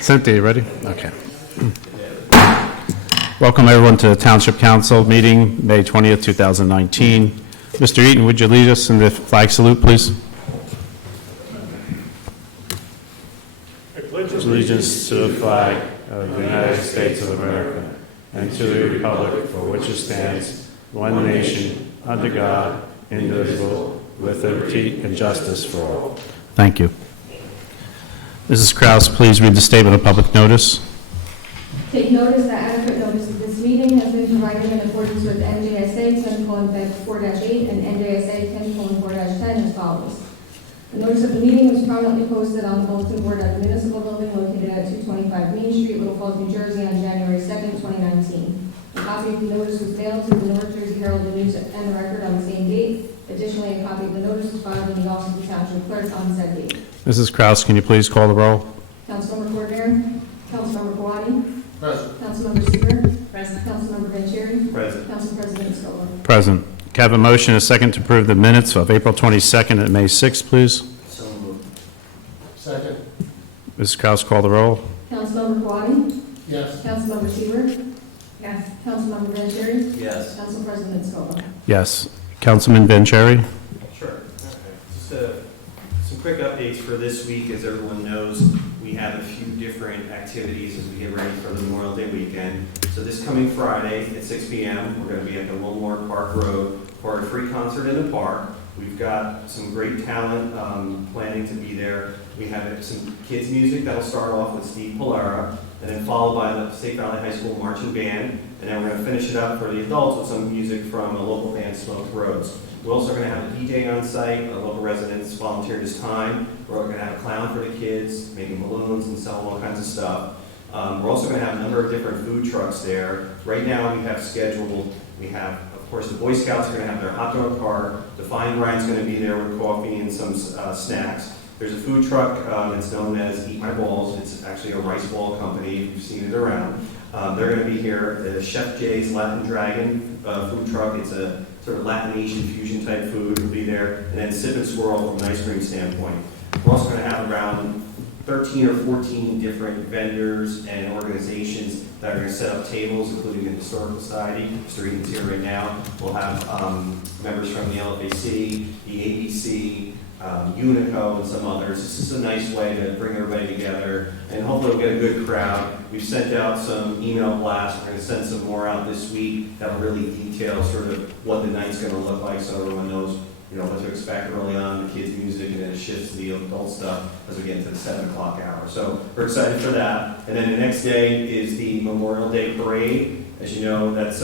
Cynthia, you ready? Okay. Welcome everyone to the Township Council meeting, May 20th, 2019. Mr. Eaton, would you lead us in the flag salute, please? I pledge allegiance to the flag of the United States of America and to the republic for which it stands, one nation, under God, indivisible, with liberty and justice for all. Thank you. Mrs. Kraus, please read the statement of public notice. Take notice that adequate notice of this meeting has been provided in accordance with NJSA 10:4-8 and NJSA 10:4-10 as follows. The notice of the meeting was prominently posted on the bulletin board at the municipal building located at 225 Main Street, Little Falls, New Jersey on January 2nd, 2019. A copy of the notice was mailed to the North Jersey Herald, the News, and the Record on the same date. Additionally, a copy of the notice was filed in the office of the Township Clerk on said date. Mrs. Kraus, can you please call the roll? Councilmember Cordero? Councilmember Kawani? Present. Councilmember Seaver? Present. Councilmember Vanchery? Present. Council President Scola? Present. Can I have a motion and a second to approve the minutes of April 22nd and May 6th, please? So moved. Second. Mrs. Kraus, call the roll. Councilmember Kawani? Yes. Councilmember Seaver? Yes. Councilmember Vanchery? Yes. Council President Scola? Yes. Councilman Vanchery? Sure. Okay. Just some quick updates for this week. As everyone knows, we have a few different activities as we get ready for the Memorial Day weekend. So this coming Friday at 6 p.m., we're going to be at the Wilmore Park Road for a free concert in the park. We've got some great talent planning to be there. We have some kids' music that'll start off with Steve Pollara, and then followed by the State Valley High School Marching Band. And then we're going to finish it up for the adults with some music from a local band, Smoked Rose. We're also going to have a DJ on site. Local residents volunteered his time. We're going to have a clown for the kids, making balloons and selling all kinds of stuff. We're also going to have a number of different food trucks there. Right now we have scheduled, of course, the Boy Scouts are going to have their hot dog cart. The Fine Grind's going to be there with coffee and some snacks. There's a food truck that's known as Eat My Balls. It's actually a rice ball company. You've seen it around. They're going to be here. The Chef Jay's Latin Dragon food truck. It's a sort of Latin Asian fusion type food will be there. And then Sip and Swirl from an ice cream standpoint. We're also going to have around 13 or 14 different vendors and organizations that are going to set up tables, including the Historical Society. Mr. Eaton's here right now. We'll have members from the LFAC, the ABC, Unico, and some others. This is a nice way to bring everybody together, and hopefully we'll get a good crowd. We've sent out some email blasts. We're going to send some more out this week that will really detail sort of what the night's going to look like, so everyone knows, what to expect early on, the kids' music, and then it shifts to the adult stuff as we get into the 7 o'clock hour. So we're excited for that. And then the next day is the Memorial Day Parade. As you know, that's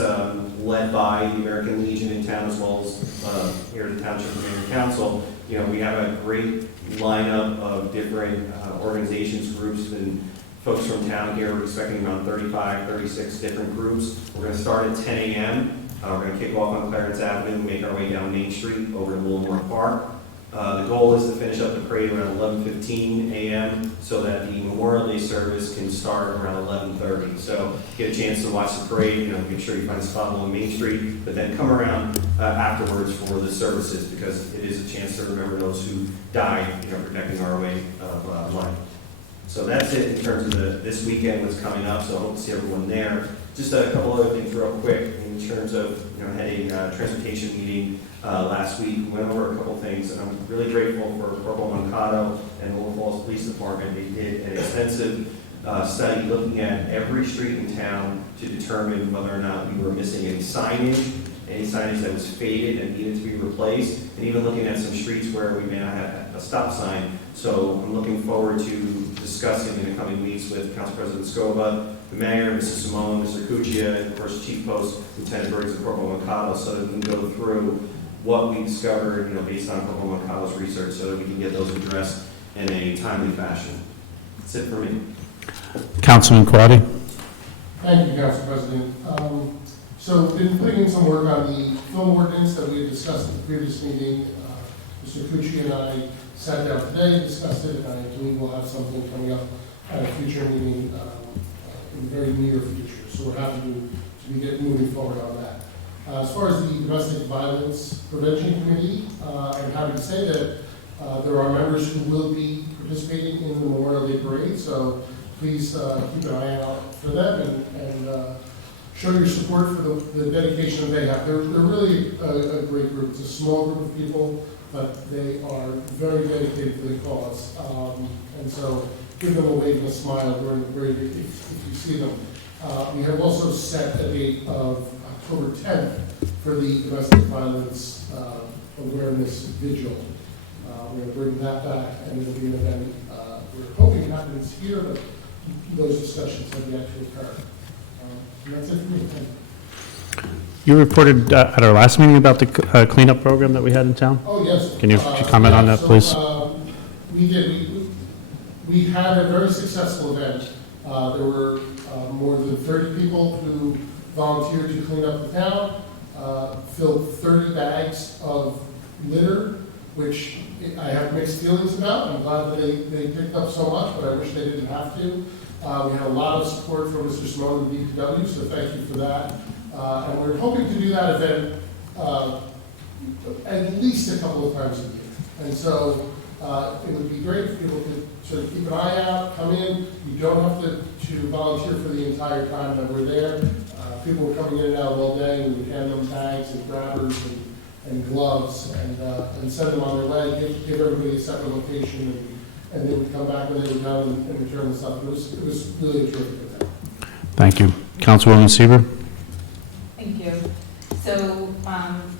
led by the American Legion in town, as well as here at the Township Community Council. We have a great lineup of different organizations, groups, and folks from town here. We're expecting around 35, 36 different groups. We're going to start at 10 a.m. We're going to kick off on Clarence Avenue and make our way down Main Street over to Wilmore Park. The goal is to finish up the parade around 11:15 a.m. so that the Memorial Day service can start around 11:30. So get a chance to watch the parade, make sure you find a spot along Main Street, but then come around afterwards for the services, because it is a chance to remember those who died, protecting our way of life. So that's it in terms of this weekend was coming up, so I hope to see everyone there. Just a couple other things real quick in terms of, had a transportation meeting last week. We went over a couple things, and I'm really grateful for Corporal Mancato and the Little Falls Police Department. They did an extensive study looking at every street in town to determine whether or not we were missing any signage that was faded and needed to be replaced, and even looking at some streets where we may not have a stop sign. So I'm looking forward to discussing in the coming weeks with Council President Scoba, the Mayor, Mrs. Simone, Mr. Cuccia, and of course Chief Post, Lieutenant Briggs, and Corporal Mancato, so that we can go through what we discovered, based on Corporal Mancato's research, so that we can get those addressed in a timely fashion. That's it for me. Councilman Quaddi? Thank you, Council President. So we've been putting in some work on the film ordinance that we had discussed at the previous meeting. Mr. Cucci and I sat down today and discussed it, and I believe we'll have something coming up at a future meeting in the very near future. So we're happy to be moving forward on that. As far as the Domestic Violence Prevention Committee, I'm happy to say that there are members who will be participating in the Memorial Day Parade. So please keep an eye out for them and show your support for the dedication that they have. They're really a great group. It's a small group of people, but they are very dedicated to the cause. And so give them a wave and a smile during the break if you see them. We have also set a date of October 10th for the domestic violence awareness vigil. We're going to bring that back, and it'll be an event we're hoping happens here, but those discussions have yet to occur. And that's it for me. Thank you. You reported at our last meeting about the cleanup program that we had in town. Oh, yes. Can you comment on that, please? We did. We had a very successful event. There were more than 30 people who volunteered to clean up the town, filled 30 bags of litter, which I have mixed feelings about. I'm glad that they picked up so much, but I wish they didn't have to. We had a lot of support from Mr. Simone and the DPW, so thank you for that. And we're hoping to do that event at least a couple of times a year. And so it would be great if people could sort of keep an eye out, come in. You don't have to volunteer for the entire time that we're there. People were coming in and out all day, and we would hand them bags and grabbers and gloves and send them on their way, give everybody a separate location, and they would come back when they were done and return the stuff. It was really a terrific event. Thank you. Councilwoman Seaver? Thank you. So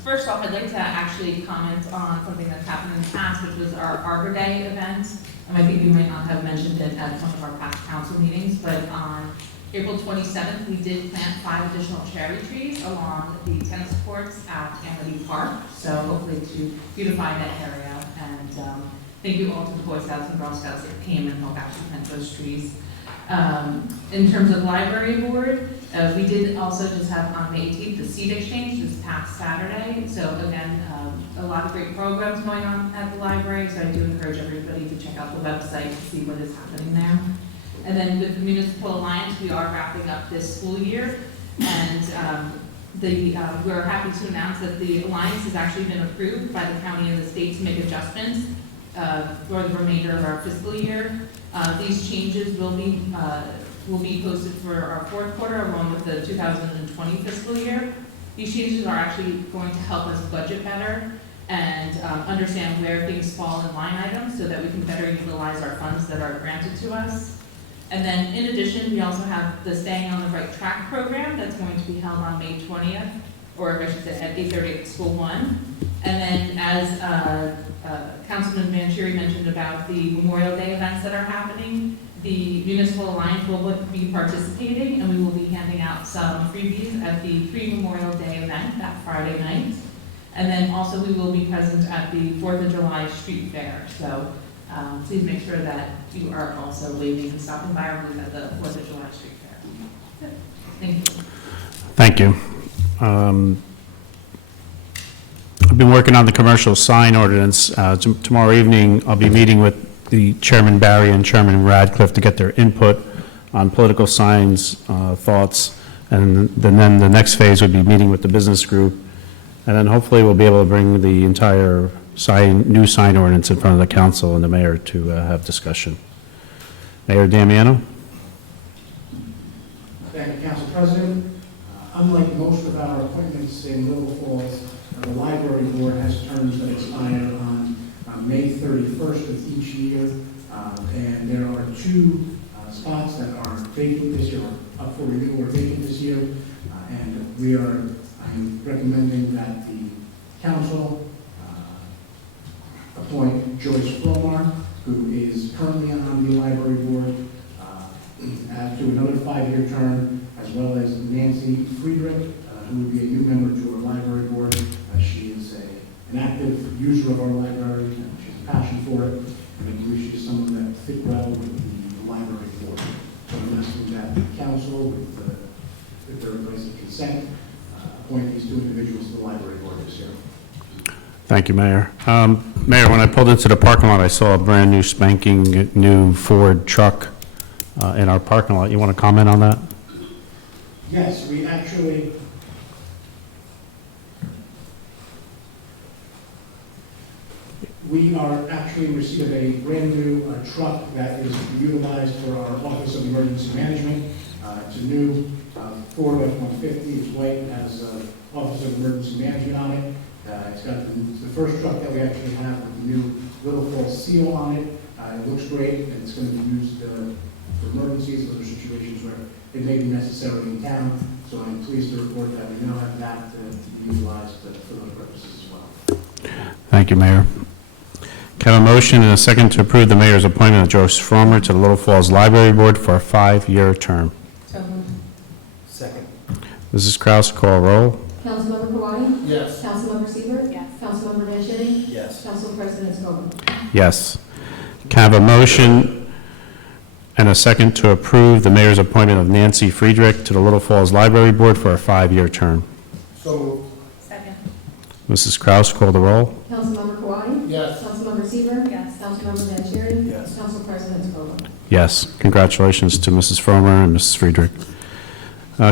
first off, I'd like to actually comment on something that's happened in the past, which was our Arbor Day event. I think we might not have mentioned it at some of our past council meetings, but on April 27th, we did plant 5 additional cherry trees along the tennis courts at Amity Park, so hopefully to beautify that area. And thank you all to the Boy Scouts and Girl Scouts that came and helped actually plant those trees. In terms of library board, we did also just have on May 18th the seed exchange this past Saturday. So again, a lot of great programs going on at the library. So I do encourage everybody to check out the website to see what is happening there. And then with the Municipal Alliance, we are wrapping up this school year. And we're happy to announce that the Alliance has actually been approved by the county and the state to make adjustments for the remainder of our fiscal year. These changes will be posted for our fourth quarter along with the 2020 fiscal year. These changes are actually going to help us budget better and understand where things fall in line items so that we can better utilize our funds that are granted to us. And then in addition, we also have the Staying on the Right Track program that's going to be held on May 20th, or I should say at 8:30 at School 1. And then as Councilman Vanchery mentioned about the Memorial Day events that are happening, the Municipal Alliance will be participating, and we will be handing out some freebies at the pre-Memorial Day event that Friday night. And then also we will be present at the 4th of July Street Fair. So please make sure that you are also waving and stopping by our booth at the 4th of July Street Fair. Thank you. Thank you. I've been working on the commercial sign ordinance. Tomorrow evening, I'll be meeting with the Chairman Barry and Chairman Radcliffe to get their input on political signs, thoughts, and then the next phase would be meeting with the business group, and then hopefully we'll be able to bring the entire new sign ordinance in front of the council and the mayor to have discussion. Mayor Damiano? Thank you, Council President. Unlike most of our appointments in Little Falls, the library board has terms that expire on May 31st of each year, and there are 2 spots that are vacant this year, or up for renewal or vacant this year, and I'm recommending that the council appoint Joyce Flomar, who is currently on the library board, to another 5-year term, as well as Nancy Friedrich, who would be a new member to our library board. She is an active user of our library, and she has a passion for it, and I believe she is someone that fit well with the library board. So I'm asking that the council, with their advice and consent, appoint these 2 individuals to the library board this year. Thank you, Mayor. Mayor, when I pulled into the parking lot, I saw a brand new spanking new Ford truck in our parking lot. You want to comment on that? Yes, we actually, We are actually in receipt of a brand-new truck that is utilized for our Office of Emergency Management. It's a new Ford F-150. Its white, has Office of Emergency Management on it. It's got the first truck that we actually have with the new Little Falls seal on it. It looks great, and it's going to be used for emergencies, other situations where it may be necessary in town. So I'm pleased to report that we now have that to be utilized for those purposes as well. Thank you, Mayor. Can I have a motion and a second to approve the mayor's appointment of Joyce Fromer to the Little Falls Library Board for a 5-year term? So moved. Second. Mrs. Kraus, call roll. Councilmember Kawadi? Yes. Councilmember Seaver? Yes. Councilmember Vanchery? Yes. Council President Scoba. Yes. Can I have a motion and a second to approve the mayor's appointment of Nancy Friedrich to the Little Falls Library Board for a 5-year term? So moved. Second. Mrs. Kraus, call the roll. Councilmember Kawadi? Yes. Councilmember Seaver? Yes. Councilmember Vanchery? Yes. Council President Scoba. Yes. Congratulations to Mrs. Fromer and Mrs. Friedrich.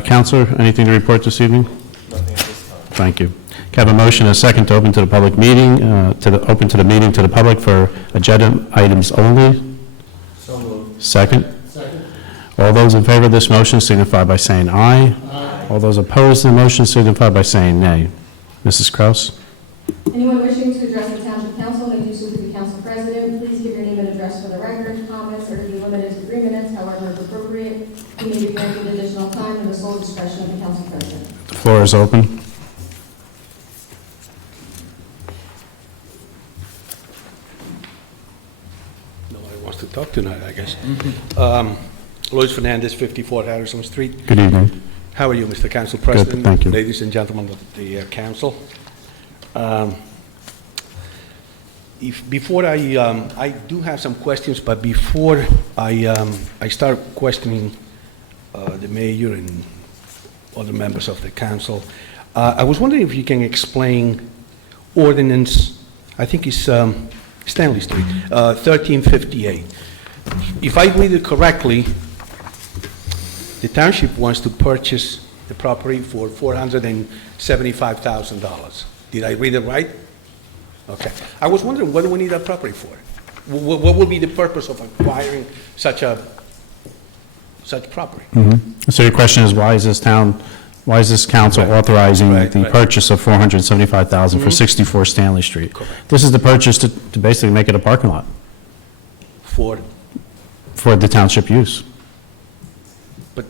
Counselor, anything to report this evening? Nothing at this time. Thank you. Can I have a motion and a second to open to the public meeting, open to the meeting to the public for agenda items only? So moved. Second. Second. All those in favor of this motion signify by saying aye. Aye. All those opposed to the motion signify by saying nay. Mrs. Kraus? Anyone wishing to address the Township Council may do so through the Council President. Please give your name and address for the record. Comments are to be limited to 3 minutes, however, if appropriate. You may be granted additional time in the sole discretion of the Council President. The floor is open. Nobody wants to talk tonight, I guess. Luis Fernandez, 54 Harrison Street. Good evening. How are you, Mr. Council President? thank you. Ladies and gentlemen of the council. Before I do have some questions, but before I start questioning the mayor and other members of the council, I was wondering if you can explain ordinance, I think it's Stanley Street, 1358. If I read it correctly, the township wants to purchase the property for $475,000. Did I read it right? Okay. I was wondering, what do we need that property for? What would be the purpose of acquiring such property? So your question is, why is this council Right. authorizing Right, the right. purchase of $475,000 for 64 Stanley Street? Correct. This is the purchase to basically make it a parking lot For, for the township use. but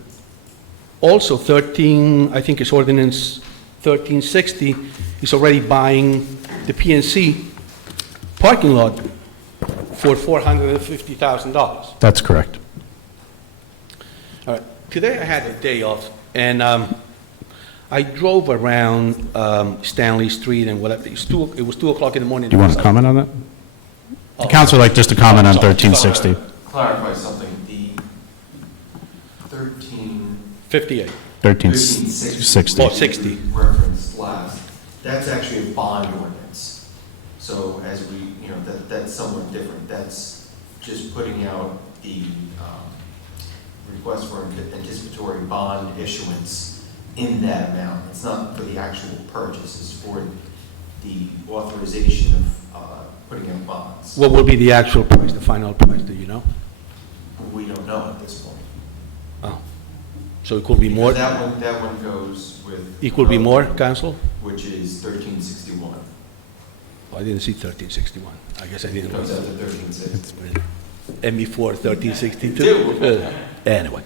also 13, I think it's ordinance 1360, is already buying the PNC parking lot for $450,000. That's correct. All right, today I had a day off, and I drove around Stanley Street and whatever. It was 2 o'clock in the morning. Do you want to comment on that? Oh. The council would like just to comment on Sorry, 1360. Clarify something, the 58. 1360. Oh, 60. referenced last, that's actually a bond ordinance. So as we, that's somewhat different. That's just putting out the request for anticipatory bond issuance in that amount. It's not for the actual purchase, it's for the authorization of putting out bonds. What will be the actual price, the final price, do you know? We don't know at this point. Oh, so it could be more? Because that one goes with. It could be more, council? Which is 1361. I didn't see 1361. I guess I It didn't. comes out to 1360. And before 1362? Do. Anyway.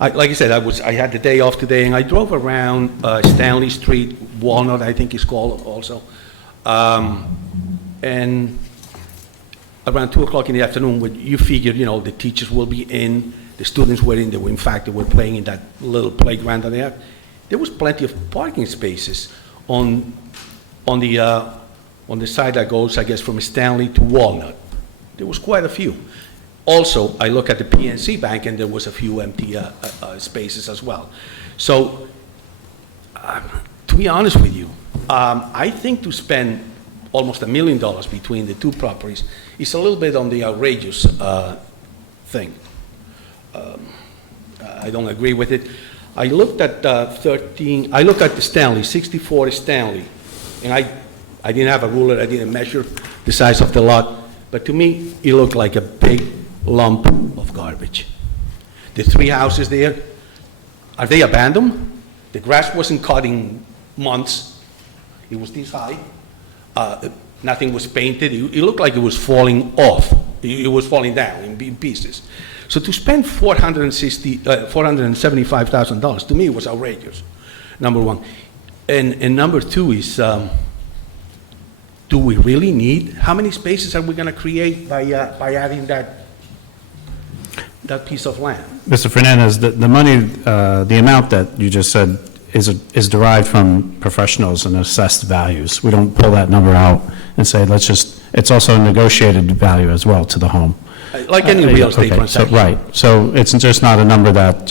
Like I said, I had the day off today, and I drove around Stanley Street, Walnut, I think it's called also. And around 2 o'clock in the afternoon, when you figured, the teachers will be in, the students were in, in fact, they were playing in that little playground that they have. There was plenty of parking spaces on the side that goes, I guess, from Stanley to Walnut. There was quite a few. Also, I look at the PNC Bank, and there was a few empty spaces as well. So, to be honest with you, I think to spend almost $1 million between the two properties is a little bit on the outrageous thing. I don't agree with it. I looked at I looked at the Stanley, 64 Stanley, and I didn't have a ruler, I didn't measure the size of the lot, but to me, it looked like a big lump of garbage. The 3 houses there, are they abandoned? The grass wasn't cut in months. It was this high. Nothing was painted. It looked like it was falling off. It was falling down in pieces. So to spend $475,000, to me, it was outrageous, number one. And number two is, do we really need, how many spaces are we going to create by adding that piece of land? Mr. Fernandez, the money, the amount that you just said is derived from professionals and assessed values. We don't pull that number out and say, it's also a negotiated value as well to the home. Like any real estate Okay, transaction. Right, so it's just not a number that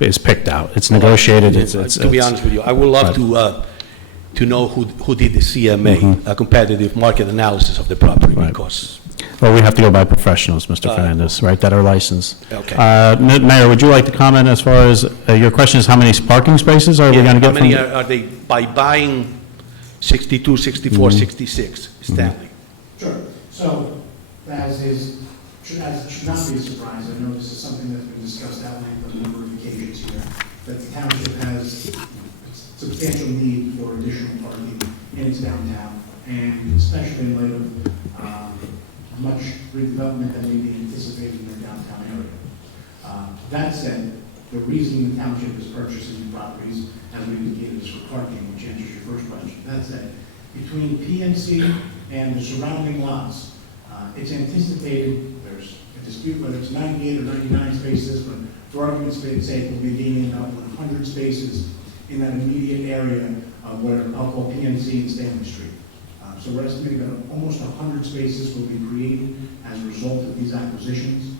is picked out. It's negotiated, To be honest with you, I would love to know who did the CMA, a competitive market analysis of the property, Right. because, Well, we have to go by professionals, Mr. Fernandez, right, that are licensed. okay. Mayor, would you like to comment as far as, your question is how many parking spaces are we going to How get from? many are they, by buying 62, 64, 66, Stanley? Sure. So, as should not be a surprise, I know this is something that's been discussed at length on a number of occasions here, that the township has substantial need for additional parking in its downtown, and especially in light of much redevelopment that may be anticipated in the downtown area. That said, the reason the township is purchasing the properties, as we indicated, is for parking, which answers your first question. That said, between PNC and the surrounding lots, it's anticipated, there's a dispute whether it's 98 or 99 spaces, but for argument's sake, we'll be gaining about 100 spaces in that immediate area of where I'll call PNC and Stanley Street. So we're estimating that almost 100 spaces will be created as a result of these acquisitions.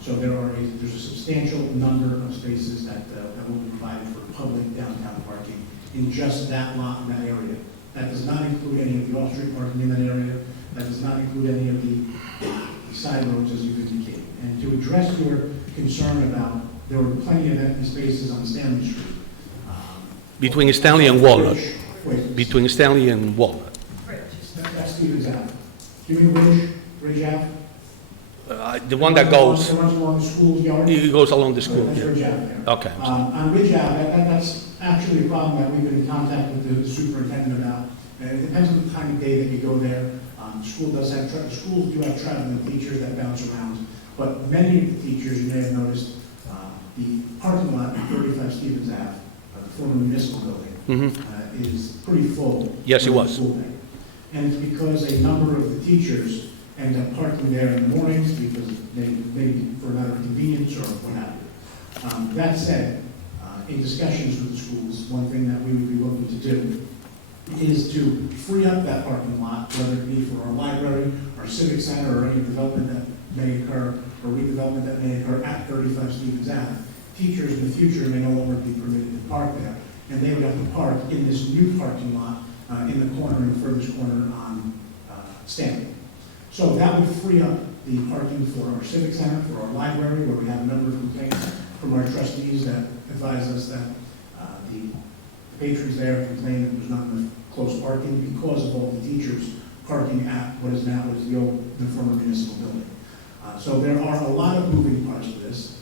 So there's a substantial number of spaces that will be provided for public downtown parking in just that lot in that area. That does not include any of the off-street parking in that area. That does not include any of the side roads, as you've indicated. And to address your concern about, there were plenty of empty spaces on Stanley Street. Between Stanley and Walnut. Wait, Between Stanley and Walnut. that's Stevens Ave. Do you mean Ridge Ave? The one that goes, It runs along the school yard? it goes along the school. That's Yeah. Ridge Ave there. Okay. On Ridge Ave, that's actually a problem that we've been in contact with the superintendent about. And it depends on the time of day that you go there. Schools do have traveling teachers that bounce around, but many of the teachers, you may have noticed, the parking lot at 35 Stevens Ave, the former municipal building, is pretty full. Yes, it during the was. school day. And it's because a number of the teachers end up parking there in the mornings because maybe for a matter of convenience or what have you. That said, in discussions with the schools, one thing that we would be looking to do is to free up that parking lot, whether it be for our library, our civic center, or any development that may occur, or redevelopment that may occur at 35 Stevens Ave. Teachers in the future may no longer be permitted to park there, and they would have to park in this new parking lot in the corner, in the furthest corner on Stanley. So that would free up the parking for our civic center, for our library, where we have a number of complaints from our trustees that advise us that the patrons there complained that there was not enough close parking because of all the teachers parking at what is now the former municipal building. So there are a lot of moving parts to this.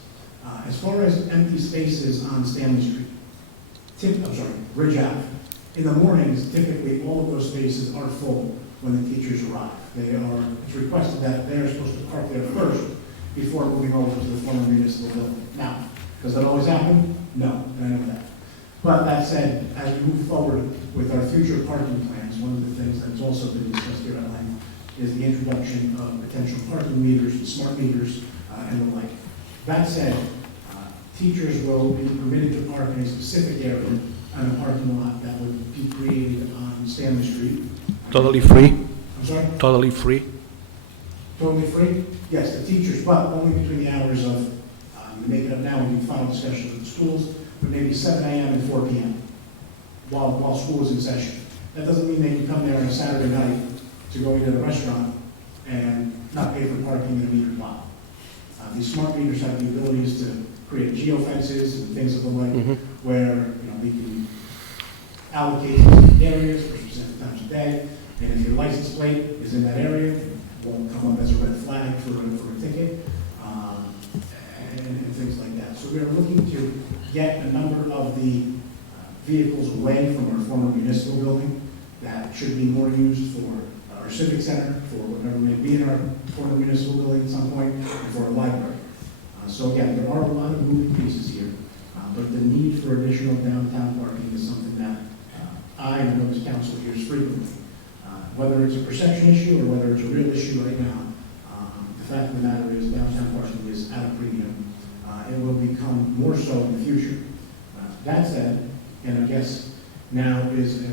As far as empty spaces on Stanley Street, Ridge Ave, in the mornings, typically all of those spaces are full when the teachers arrive. It's requested that they're supposed to park there first before moving over to the former municipal building. Now, does that always happen? No, I know that. But that said, as we move forward with our future parking plans, one of the things that's also been discussed here at length is the introduction of potential parking meters, smart meters, and the like. That said, teachers will be permitted to park in a specific area on a parking lot that would be created on Stanley Street. Totally free? I'm sorry? Totally free? Totally free? Yes, the teachers, but only between the hours of, you make it up now, we do final discussions with the schools, but maybe 7 a.m. and 4 p.m. while school is in session. That doesn't mean they can come there on a Saturday night to go into the restaurant and not pay for parking in a metered lot. These smart meters have the abilities to create geofences and things of the like, where we can allocate specific areas for represent the Township Day. And if your license plate is in that area, it won't come up as a red flag for a ticket, and things like that. So we are looking to get a number of the vehicles away from our former municipal building that should be more used for our civic center, for whatever may be in our former municipal building at some point, and for our library. So again, there are a lot of moving pieces here, but the need for additional downtown parking is something that I and I know this council hears frequently. Whether it's a perception issue or whether it's a real issue right now, the fact of the matter is downtown parking is at a premium. It will become more so in the future. That said, and I guess now is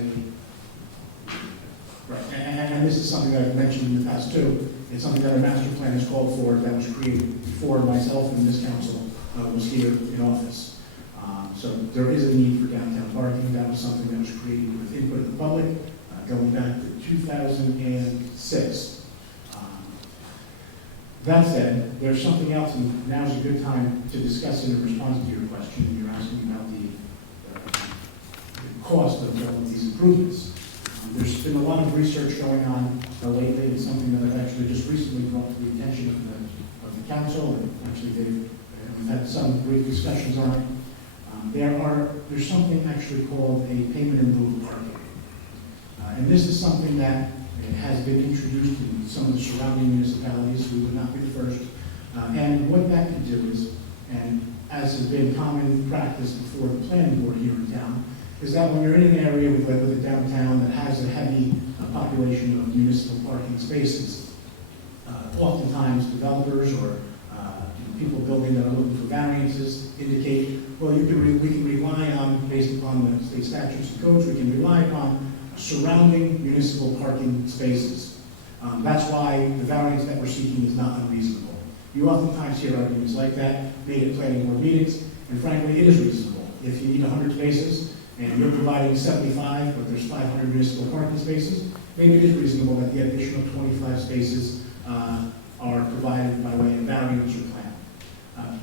and this is something that I've mentioned in the past too. It's something that our master plan has called for, that was created before myself and this council was here in office. So there is a need for downtown parking. That was something that was created with input of the public going back to 2006. That said, there's something else, and now's a good time to discuss it in response to your question. You're asking about the cost of all of these improvements. There's been a lot of research going on lately. It's something that I've actually just recently brought to the attention of the council, and actually we've had some brief discussions on it. There's something actually called a payment in lieu of parking. And this is something that has been introduced in some of the surrounding municipalities. We would not be the first. And what that can do is, and as has been common practice before the planning board here in town, is that when you're in an area with a downtown that has a heavy population of municipal parking spaces, oftentimes developers or people building that are looking for variances indicate, well, we can rely on, based upon the state statutes and codes, we can rely upon surrounding municipal parking spaces. That's why the variance that we're seeking is not unreasonable. You oftentimes hear arguments like that made at planning board meetings, and frankly, it is reasonable. If you need 100 spaces and you're providing 75, but there's 500 municipal parking spaces, maybe it is reasonable that the additional 25 spaces are provided by way of variance or plan.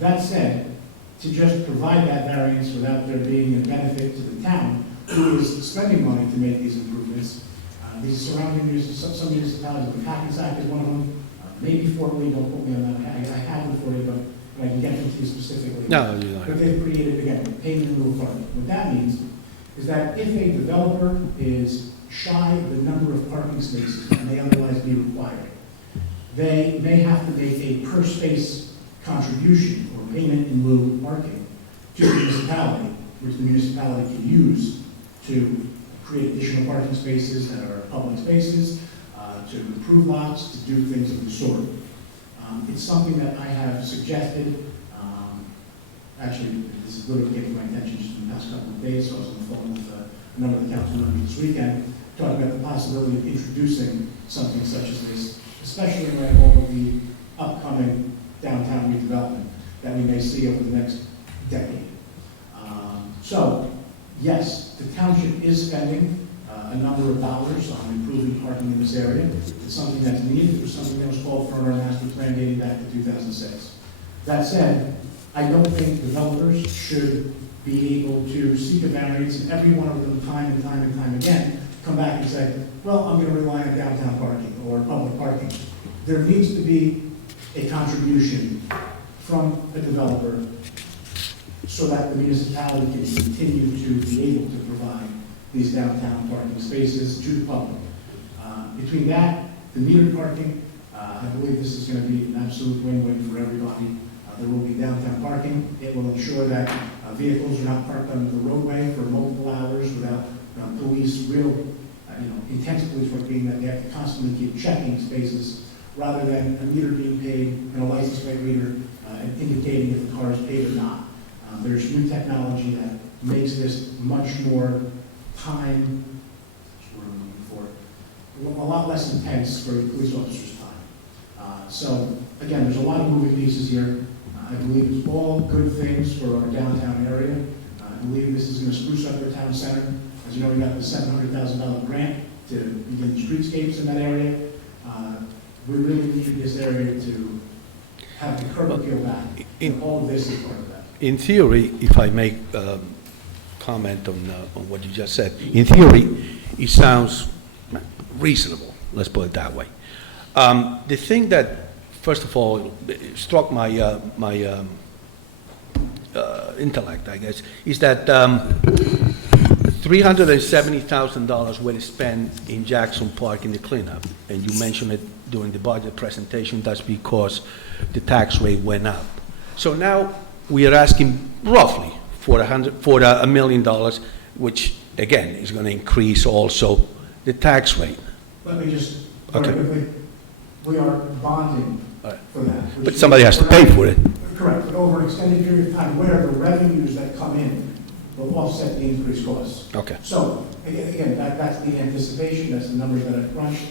That said, to just provide that variance without there being a benefit to the town, who is spending money to make these improvements. These surrounding some municipalities, like Hackensack is one of them, maybe Fort Lee, don't quote me on that, I have them for you, but I can get them to you specifically. No, you don't. But they've created, again, payment in lieu of parking. What that means is that if a developer is shy of the number of parking spaces that may otherwise be required, they may have to make a per space contribution or payment in lieu of parking to the municipality, which the municipality can use to create additional parking spaces that are public spaces, to improve lots, to do things of the sort. It's something that I have suggested. Actually, this is literally getting my attention just in the past couple of days, so I was on the phone with a number of the council members this weekend, talking about the possibility of introducing something such as this, especially in light of all of the upcoming downtown redevelopment that we may see over the next decade. So, yes, the township is spending a number of dollars on improving parking in this area. It's something that's needed. It was something that was called for in our master plan dating back to 2006. That said, I don't think developers should be able to seek a variance and every one of them time and time and time again come back and say, well, I'm going to rely on downtown parking or public parking. There needs to be a contribution from a developer so that the municipality can continue to be able to provide these downtown parking spaces to the public. Between that, the metered parking, I believe this is going to be an absolute win-win for everybody. There will be downtown parking. It will ensure that vehicles are not parked under the roadway for multiple hours without police, intense police work being that they have to constantly keep checking spaces rather than a meter being paid and a license plate reader indicating if the car is paid or not. There's new technology that makes this much more a lot less intense for the police officer's time. So again, there's a lot of moving pieces here. I believe it's all good things for our downtown area. I believe this is going to spruce up our town center. As you know, we got the $700,000 grant to begin streetscapes in that area. We really need this area to have the curb appeal back, and all of this is part of that. In theory, if I may comment on what you just said, in theory, it sounds reasonable, let's put it that way. The thing that, first of all, struck my intellect, I guess, is that $370,000 were spent in Jackson Park in the cleanup, and you mentioned it during the budget presentation. That's because the tax rate went up. So now we are asking roughly for $1 million, which again is going to increase also the tax rate. Let me just, Okay. very quickly, we are bonding All right. for that. which But somebody has to pay for it. Correct, but over an extended period of time, where the revenues that come in will offset the increased costs. Okay. So, again, that's the anticipation, that's the numbers that I've crunched,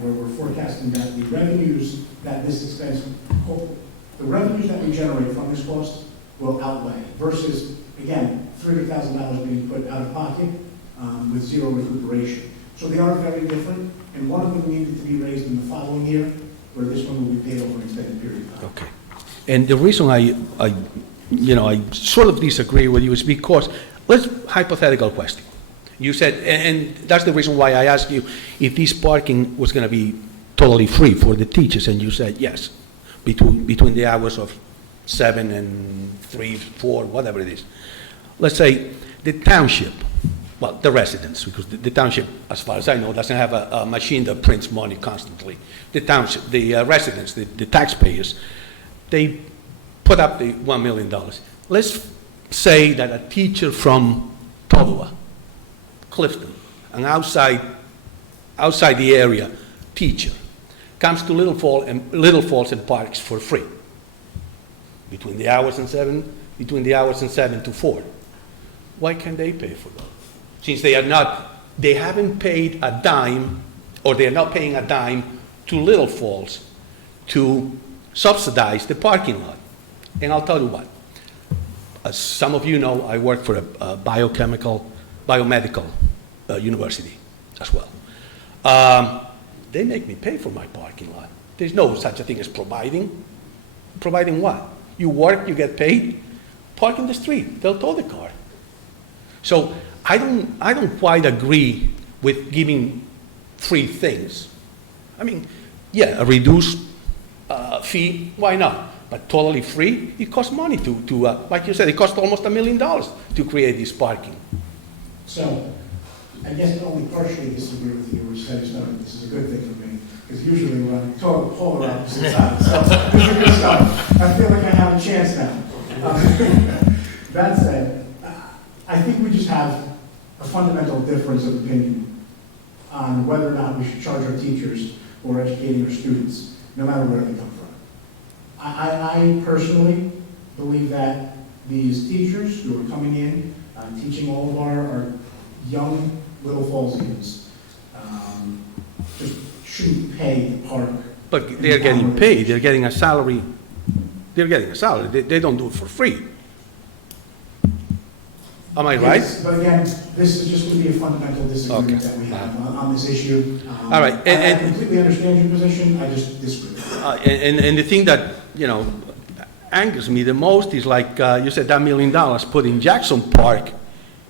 where we're forecasting that the revenues that this expense, the revenues that we generate from this cost will outlay, versus, again, $300,000 being put out of pocket with zero recuperation. So they are very different, and one of them needed to be raised in the following year, where this one will be paid over an extended period of time. Okay. And the reason I sort of disagree with you is because, let's, hypothetical question. You said, and that's the reason why I asked you if this parking was going to be totally free for the teachers, and you said yes, between the hours of 7 and 3, 4, whatever it is. Let's say the township, well, the residents, because the township, as far as I know, doesn't have a machine that prints money constantly. The township, the residents, the taxpayers, they put up the $1 million. Let's say that a teacher from Todowa, Clifton, an outside the area teacher, comes to Little Falls and parks for free between the hours of 7 to 4. Why can't they pay for that? Since they haven't paid a dime, or they are not paying a dime to Little Falls to subsidize the parking lot. And I'll tell you what, as some of you know, I work for a biomedical university as well. They make me pay for my parking lot. There's no such a thing as providing. Providing what? You work, you get paid, park in the street, they'll tow the car. So I don't quite agree with giving free things. I mean, yeah, a reduced fee, why not? But totally free, it costs money to like you said, it costs almost $1 million to create this parking. So, I guess I only partially disagree with you, which says, no, this is a good thing for me, because usually we're on total polar opposite sides. So, this is good stuff. I feel like I have a chance now. That said, I think we just have a fundamental difference of opinion on whether or not we should charge our teachers or educating our students, no matter where they come from. I personally believe that these teachers who are coming in, teaching all of our young Little Fallsians, just shouldn't pay the park. But they're getting paid, they're getting a salary. They're getting a salary, they don't do it for free. Am I right? Yes, but again, this is just going to be a fundamental disagreement Okay. that we have on this issue. All right, I completely understand your position, I just disagree. And the thing that, angers me the most is like, you said that $1 million put in Jackson Park,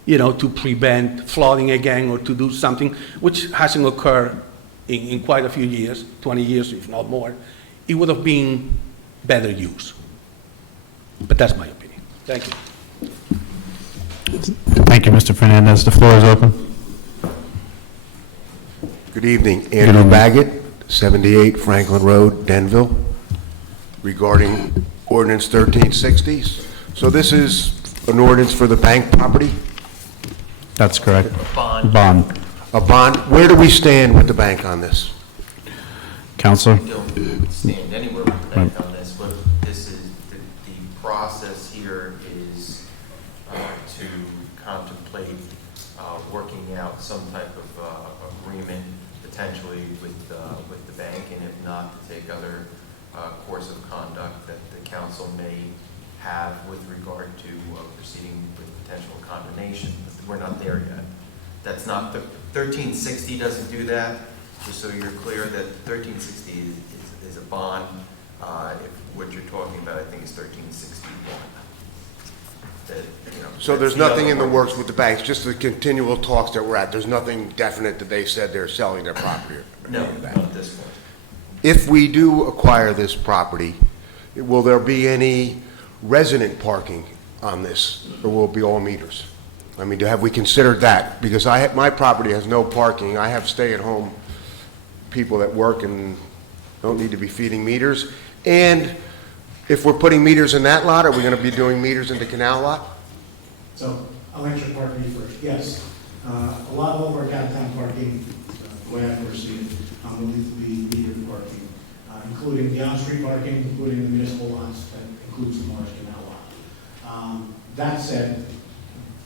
to prevent flooding again or to do something, which hasn't occurred in quite a few years, 20 years, if not more. It would have been better use. But that's my opinion. Thank you. Thank you, Mr. Fernandez. The floor is open. Good evening. Andrew Baggett, 78 Franklin Road, Denville, regarding ordinance 1360. So this is an ordinance for the bank property? That's correct. Bond. Bond. A bond. Where do we stand with the bank on this? Counselor? We don't stand anywhere with the bank on this. What this is, the process here is to contemplate working out some type of agreement potentially with the bank, and if not, to take other course of conduct that the council may have with regard to proceeding with potential condemnation. But we're not there yet. That's not, the 1360 doesn't do that, just so you're clear that 1360 is a bond. If what you're talking about, I think, is 1361. that, you know. So there's nothing in the works with the banks, just the continual talks that we're at? There's nothing definite that they said they're selling their property? or No, any of that? not at this point. If we do acquire this property, will there be any resident parking on this, or will it be all meters? I mean, have we considered that? Because my property has no parking. I have stay-at-home people that work and don't need to be feeding meters. And if we're putting meters in that lot, are we going to be doing meters in the canal lot? So I'll answer part B first. Yes, a lot of our downtown parking, the way I foresee it, will need to be metered parking, including the on-street parking, including the municipal lots, that includes the Morris Canal lot. That said,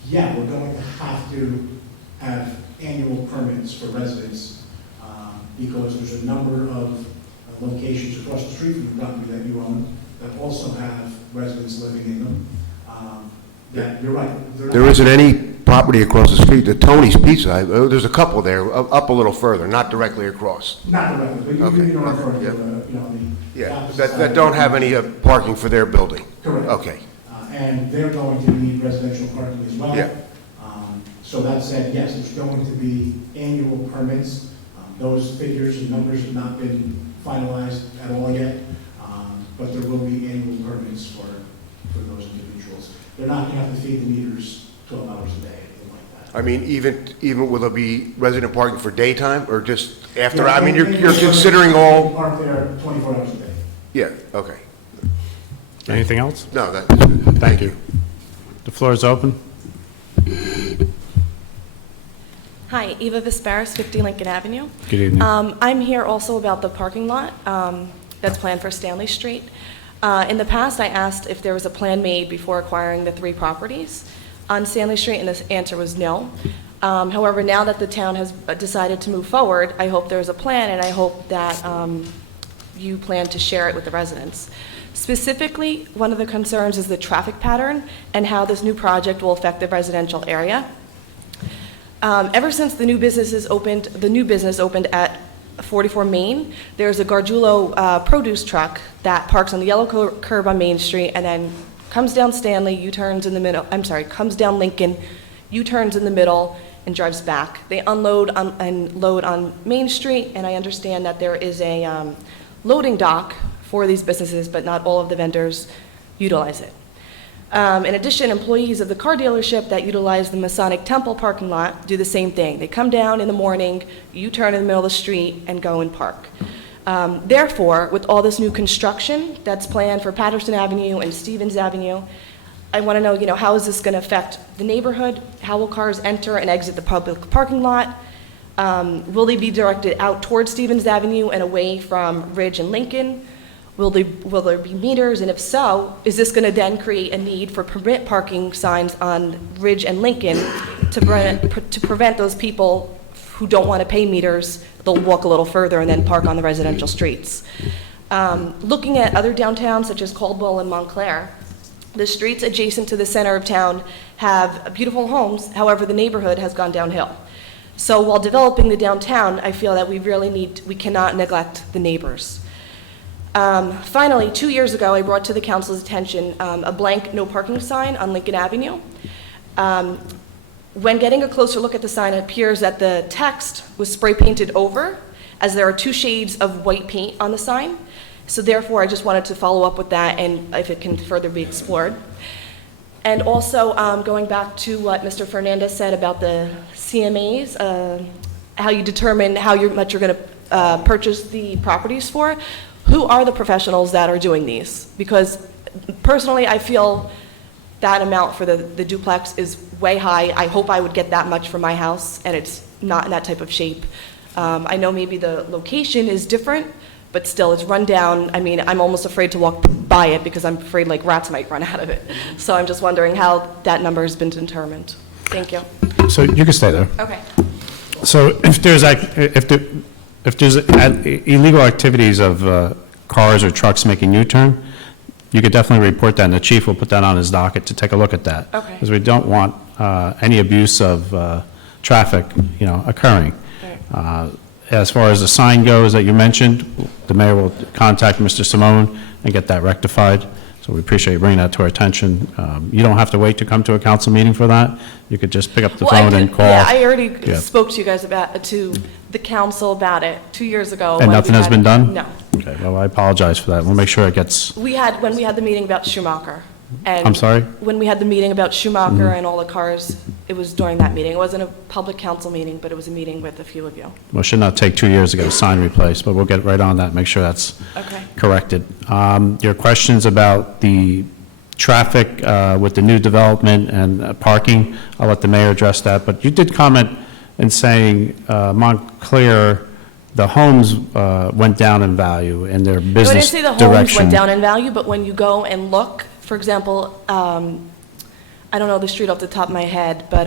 yeah, we're going to have to have annual permits for residents because there's a number of locations across the street from the property that you own that also have residents living in them. Yeah, you're right. There isn't any property across the street. The Tony's Pizza, there's a couple there, up a little further, not directly across. Not directly, but Okay, you know, referring to, yeah. the. Yeah, opposite that side. don't have any parking for their building? Correct. Okay. And they're going to need residential parking as well. Yeah. So that said, yes, there's going to be annual permits. Those figures and numbers have not been finalized at all yet, but there will be annual permits for those individuals. They're not going to have to feed the meters 12 hours a day, anything like that. I mean, even will there be resident parking for daytime or just after? Yeah, I mean, you're annual considering permits all, Park there 24 hours a day. yeah, okay. Anything else? No, that's good. Thank you. The floor is open. Hi, Eva Vesparis, 50 Lincoln Avenue. Good evening. I'm here also about the parking lot that's planned for Stanley Street. In the past, I asked if there was a plan made before acquiring the 3 properties on Stanley Street, and the answer was no. However, now that the town has decided to move forward, I hope there's a plan, and I hope that you plan to share it with the residents. Specifically, one of the concerns is the traffic pattern and how this new project will affect the residential area. Ever since the new business opened at 44 Main, there's a Gargiulo produce truck that parks on the yellow curb on Main Street and then comes down Stanley, U-turns in the middle, comes down Lincoln, U-turns in the middle, and drives back. They unload and load on Main Street, and I understand that there is a loading dock for these businesses, but not all of the vendors utilize it. In addition, employees of the car dealership that utilize the Masonic Temple parking lot do the same thing. They come down in the morning, U-turn in the middle of the street, and go and park. Therefore, with all this new construction that's planned for Patterson Avenue and Stevens Avenue, I want to know, how is this going to affect the neighborhood? How will cars enter and exit the public parking lot? Will they be directed out towards Stevens Avenue and away from Ridge and Lincoln? Will there be meters, and if so, is this going to then create a need for permit parking signs on Ridge and Lincoln to prevent those people who don't want to pay meters? They'll walk a little further and then park on the residential streets. Looking at other downtowns such as Caldwell and Montclair, the streets adjacent to the center of town have beautiful homes. However, the neighborhood has gone downhill. So while developing the downtown, I feel that we cannot neglect the neighbors. Finally, 2 years ago, I brought to the council's attention a blank no parking sign on Lincoln Avenue. When getting a closer look at the sign, it appears that the text was spray painted over, as there are 2 shades of white paint on the sign. So therefore, I just wanted to follow up with that and if it can further be explored. And also, going back to what Mr. Fernandez said about the CMAs, how you determine how much you're going to purchase the properties for. Who are the professionals that are doing these? Because personally, I feel that amount for the duplex is way high. I hope I would get that much for my house, and it's not in that type of shape. I know maybe the location is different, but still, it's run down. I mean, I'm almost afraid to walk by it because I'm afraid like rats might run out of it. So I'm just wondering how that number has been determined. Thank you. So you can stay there. Okay. So if there's illegal activities of cars or trucks making U-turn, you could definitely report that, and the chief will put that on his docket to take a look at that. Okay. Because we don't want any abuse of traffic, occurring. Right. as far as the sign goes that you mentioned, the mayor will contact Mr. Simone and get that rectified. So we appreciate you bringing that to our attention. You don't have to wait to come to a council meeting for that. You could just pick up the Well, I phone and did- call. Yeah, I already Yeah. spoke to you guys to the council about it 2 years ago. And when nothing we has had- been done? No. Okay, well, I apologize for that. We'll make sure it gets, When we had the meeting about Schumacher. And I'm sorry? when we had the meeting about Schumacher Mhm. and all the cars, it was during that meeting. It wasn't a public council meeting, but it was a meeting with a few of you. Well, it should not take 2 years to get a sign replaced, but we'll get right on that, make sure that's Okay. corrected. Your questions about the traffic with the new development and parking, I'll let the mayor address that, but you did comment in saying Montclair, the homes went down in value in their No, I didn't business say the homes direction. went down in value, but when you go and look, for example, I don't know the street off the top of my head, but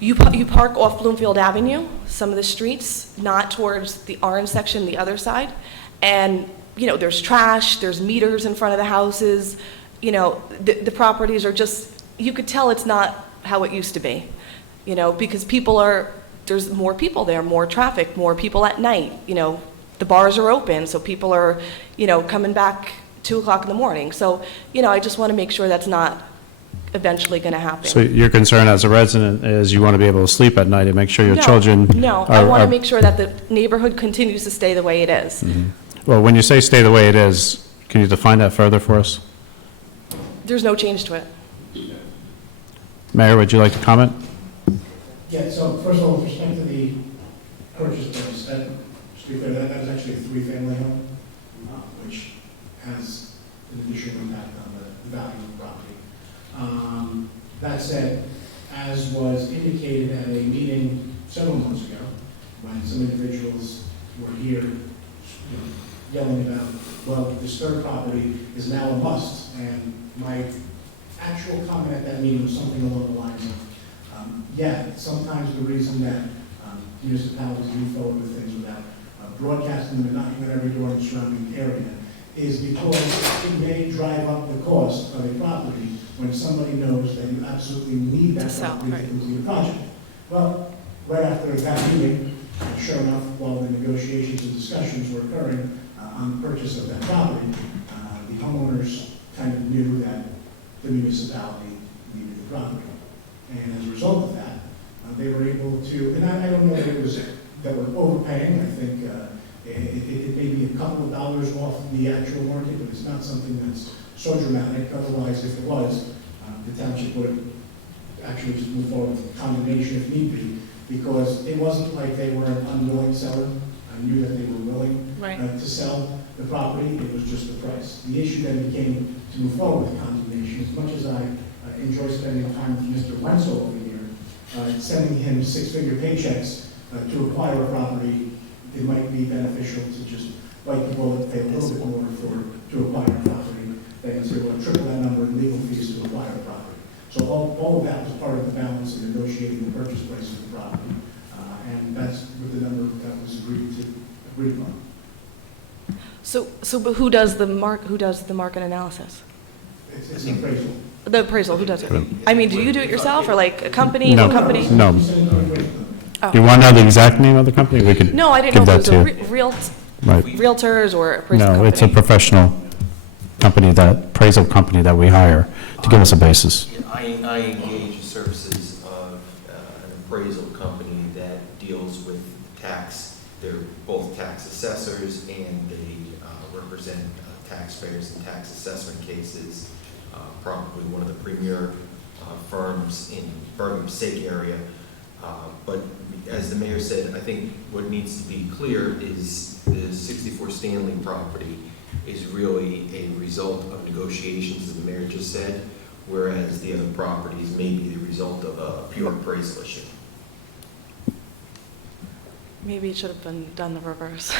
you park off Bloomfield Avenue, some of the streets, not towards the orange section, the other side, and, you know, there's trash, there's meters in front of the houses, you know, the properties are just, you could tell it's not how it used to be, you know, because there's more people there, more traffic, more people at night, you know, the bars are open, so people are, you know, coming back 2 o'clock in the morning. So, you know, I just want to make sure that's not eventually going to happen. So your concern as a resident is you want to be able to sleep at night and make sure your No, children No, I are- want to are- make sure that the neighborhood continues to stay the way it is. Well, when you say stay the way it is, can you define that further for us? There's no change to it. Mayor, would you like to comment? Yeah, so first of all, with respect to the purchase price, that, to be fair, that is actually a three-family home, which has an additional impact on the value of the property. That said, as was indicated at a meeting several months ago, when some individuals were here, you know, yelling about, well, this third property is now a must, and my actual comment at that meeting was something along the lines of, yeah, sometimes the reason that municipalities move forward with things without broadcasting them and knocking on every door in the surrounding area is because it may drive up the cost of a property when somebody knows that you absolutely need that To sell, property to right. complete a project. Well, right after that meeting, sure enough, while the negotiations and discussions were occurring on the purchase of that property, the homeowners kind of knew that the municipality needed the property. And as a result of that, they were able to, and I don't know that it was that we're overpaying. I think it may be a couple of dollars off the actual market, but it's not something that's so dramatic. Otherwise, if it was, the township would have actually just moved forward with condemnation if need be, because it wasn't like they were an unwilling seller. I knew that they were willing Right. to sell the property. It was just the price. The issue then became to move forward with condemnation. As much as I enjoy spending time with Mr. Wenzel over here, sending him six-figure paychecks to acquire a property, it might be beneficial to just bite the bullet, pay a little bit more to acquire a property than to triple that number in legal fees to acquire a property. So all of that was part of the balance in negotiating the purchase price of the property, and that's with the number that was agreed upon. So, but who does the market analysis? It's an appraisal. The appraisal, who does it? I mean, do you do it yourself, or like a company, No. what company? No. You send it to an appraisal. Oh. You want to know the exact name of the company? We could No, I didn't give know if that it to was you. a Right. realtors or appraisal company. No, it's a professional company, appraisal company that we hire to give us a basis. I engage the services of an appraisal company that deals with tax. They're both tax assessors, and they represent taxpayers in tax assessment cases. Probably one of the premier firms in Bergen-Passaic area. But as the mayor said, I think what needs to be clear is the 64 Stanley property is really a result of negotiations, as the mayor just said, whereas the other properties may be the result of a pure appraisal issue. Maybe it should have been done the reverse.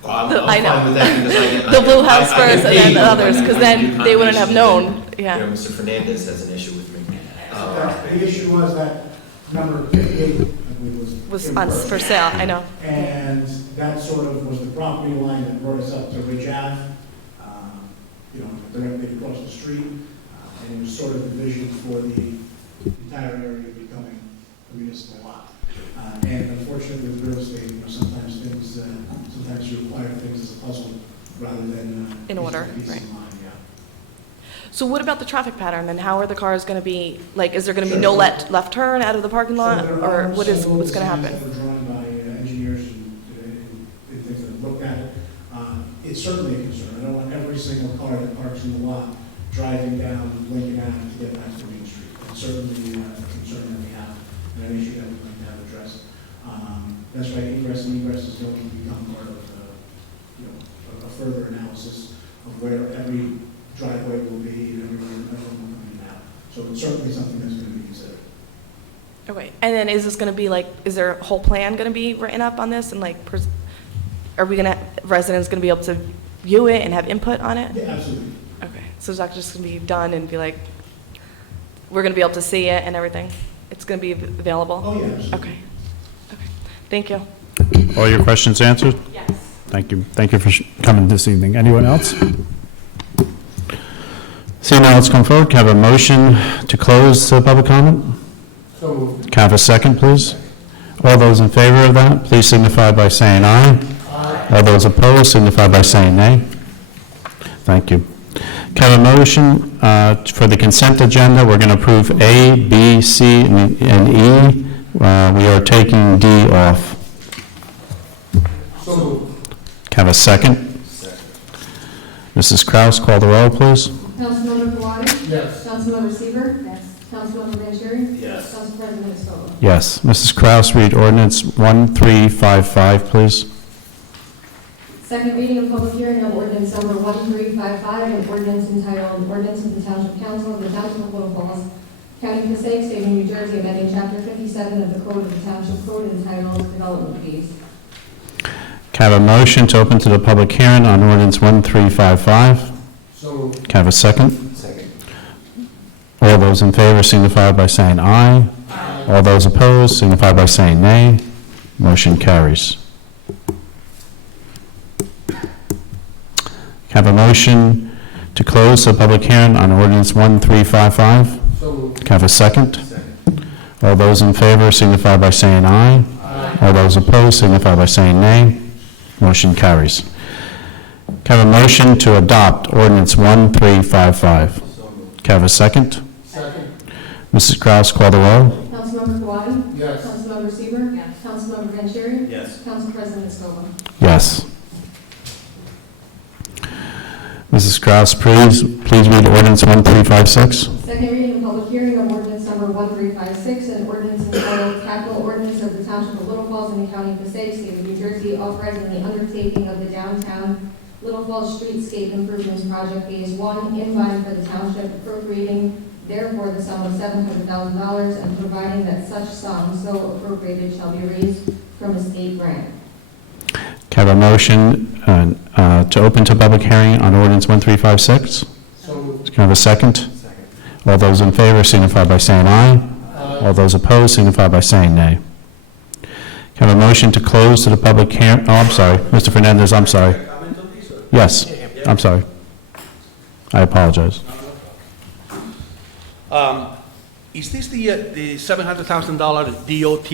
Well, I'm I know. fine with that because I get. The Blue House I get first and then paid the others, when I 'cause do then they wouldn't have condemnation, known, and, yeah. you know, Mr. Fernandez has an issue with me. The issue was that number 58, I believe, Was in on, Berkeley. for sale, I know. And that sort of was the property line that brought us up to Ridge Ave, you know, directly across the street. And it was sort of the vision for the entire area becoming a municipal lot. And unfortunately with real estate, sometimes things, sometimes you acquire things as a puzzle rather than. In order, peace of right. mind, yeah. So what about the traffic pattern, and how are the cars going to be, like, is there going to be no left turn out of the parking lot, So there or are what's several going to designs happen? that were drawn by engineers and things that have looked at it. It's certainly a concern. I don't want every single car that parks in the lot driving down Lincoln Avenue to get back to Main Street. It's certainly a concern that we have, and an issue that we'd like to have addressed. That's why ingress and egress is going to become part of, a further analysis of where every driveway will be and everyone will come in and out. So it's certainly something that's going to be considered. Okay, and then is this going to be like, is there a whole plan going to be written up on this, and like, are we going to, residents going to be able to view it and have input on it? Yeah, absolutely. Okay, so it's not just going to be done and be like, we're going to be able to see it and everything? It's going to be available? Oh, yeah, absolutely. Okay, okay, thank you. All your questions answered? Yes. Thank you. Thank you for coming this evening. Anyone else? Seeing none, let's come forward. Can I have a motion to close public comment? So moved. Can I have a second, please? All those in favor of that, please signify by saying aye. Aye. All those opposed, signify by saying nay. Thank you. Can I have a motion for the consent agenda? We're going to approve A, B, C, and E. We are taking D off. So moved. Can I have a second? Second. Mrs. Kraus, call the roll, please. Councilmember Kawadi? Yes. Councilmember Seaver? Yes. Councilmember Vanchery? Yes. Council President Escobar? Yes. Mrs. Kraus, read ordinance 1355, please. Second reading of public hearing of ordinance number 1355, an ordinance entitled Ordinance of the Township Council of the Township of Little Falls, County of Passaic, State of New Jersey, amending Chapter 57 of the Code of the Township Code entitled Development Fees. Can I have a motion to open to the public hearing on ordinance 1355? So moved. Can I have a second? Second. All those in favor signify by saying aye. Aye. All those opposed signify by saying nay. Motion carries. Can I have a motion to close the public hearing on ordinance 1355? So moved. Can I have a second? Second. All those in favor signify by saying aye. Aye. All those opposed signify by saying nay. Motion carries. Can I have a motion to adopt ordinance 1355? So moved. Can I have a second? Second. Mrs. Kraus, call the roll. Councilmember Kawadi? Yes. Councilmember Seaver? Yes. Councilmember Vanchery? Yes. Council President Escobar? Yes. Mrs. Kraus, please read ordinance 1356. Second reading of public hearing of ordinance number 1356, an ordinance entitled Capital Ordinance of the Township of Little Falls in the County of Passaic, State of New Jersey, authorizing the undertaking of the downtown Little Falls Streetscape Improvements Project Phase 1 in line for the township, appropriating therefore the sum of $700,000 and providing that such sum so appropriated shall be raised from a state grant. Can I have a motion to open to public hearing on ordinance 1356? So moved. Can I have a second? Second. All those in favor signify by saying aye. Aye. All those opposed signify by saying nay. Can I have a motion to close to the public hearing? Oh, I'm sorry. Mr. Fernandez, I'm sorry. Yes, I'm sorry. I apologize. Is this the $700,000 DOT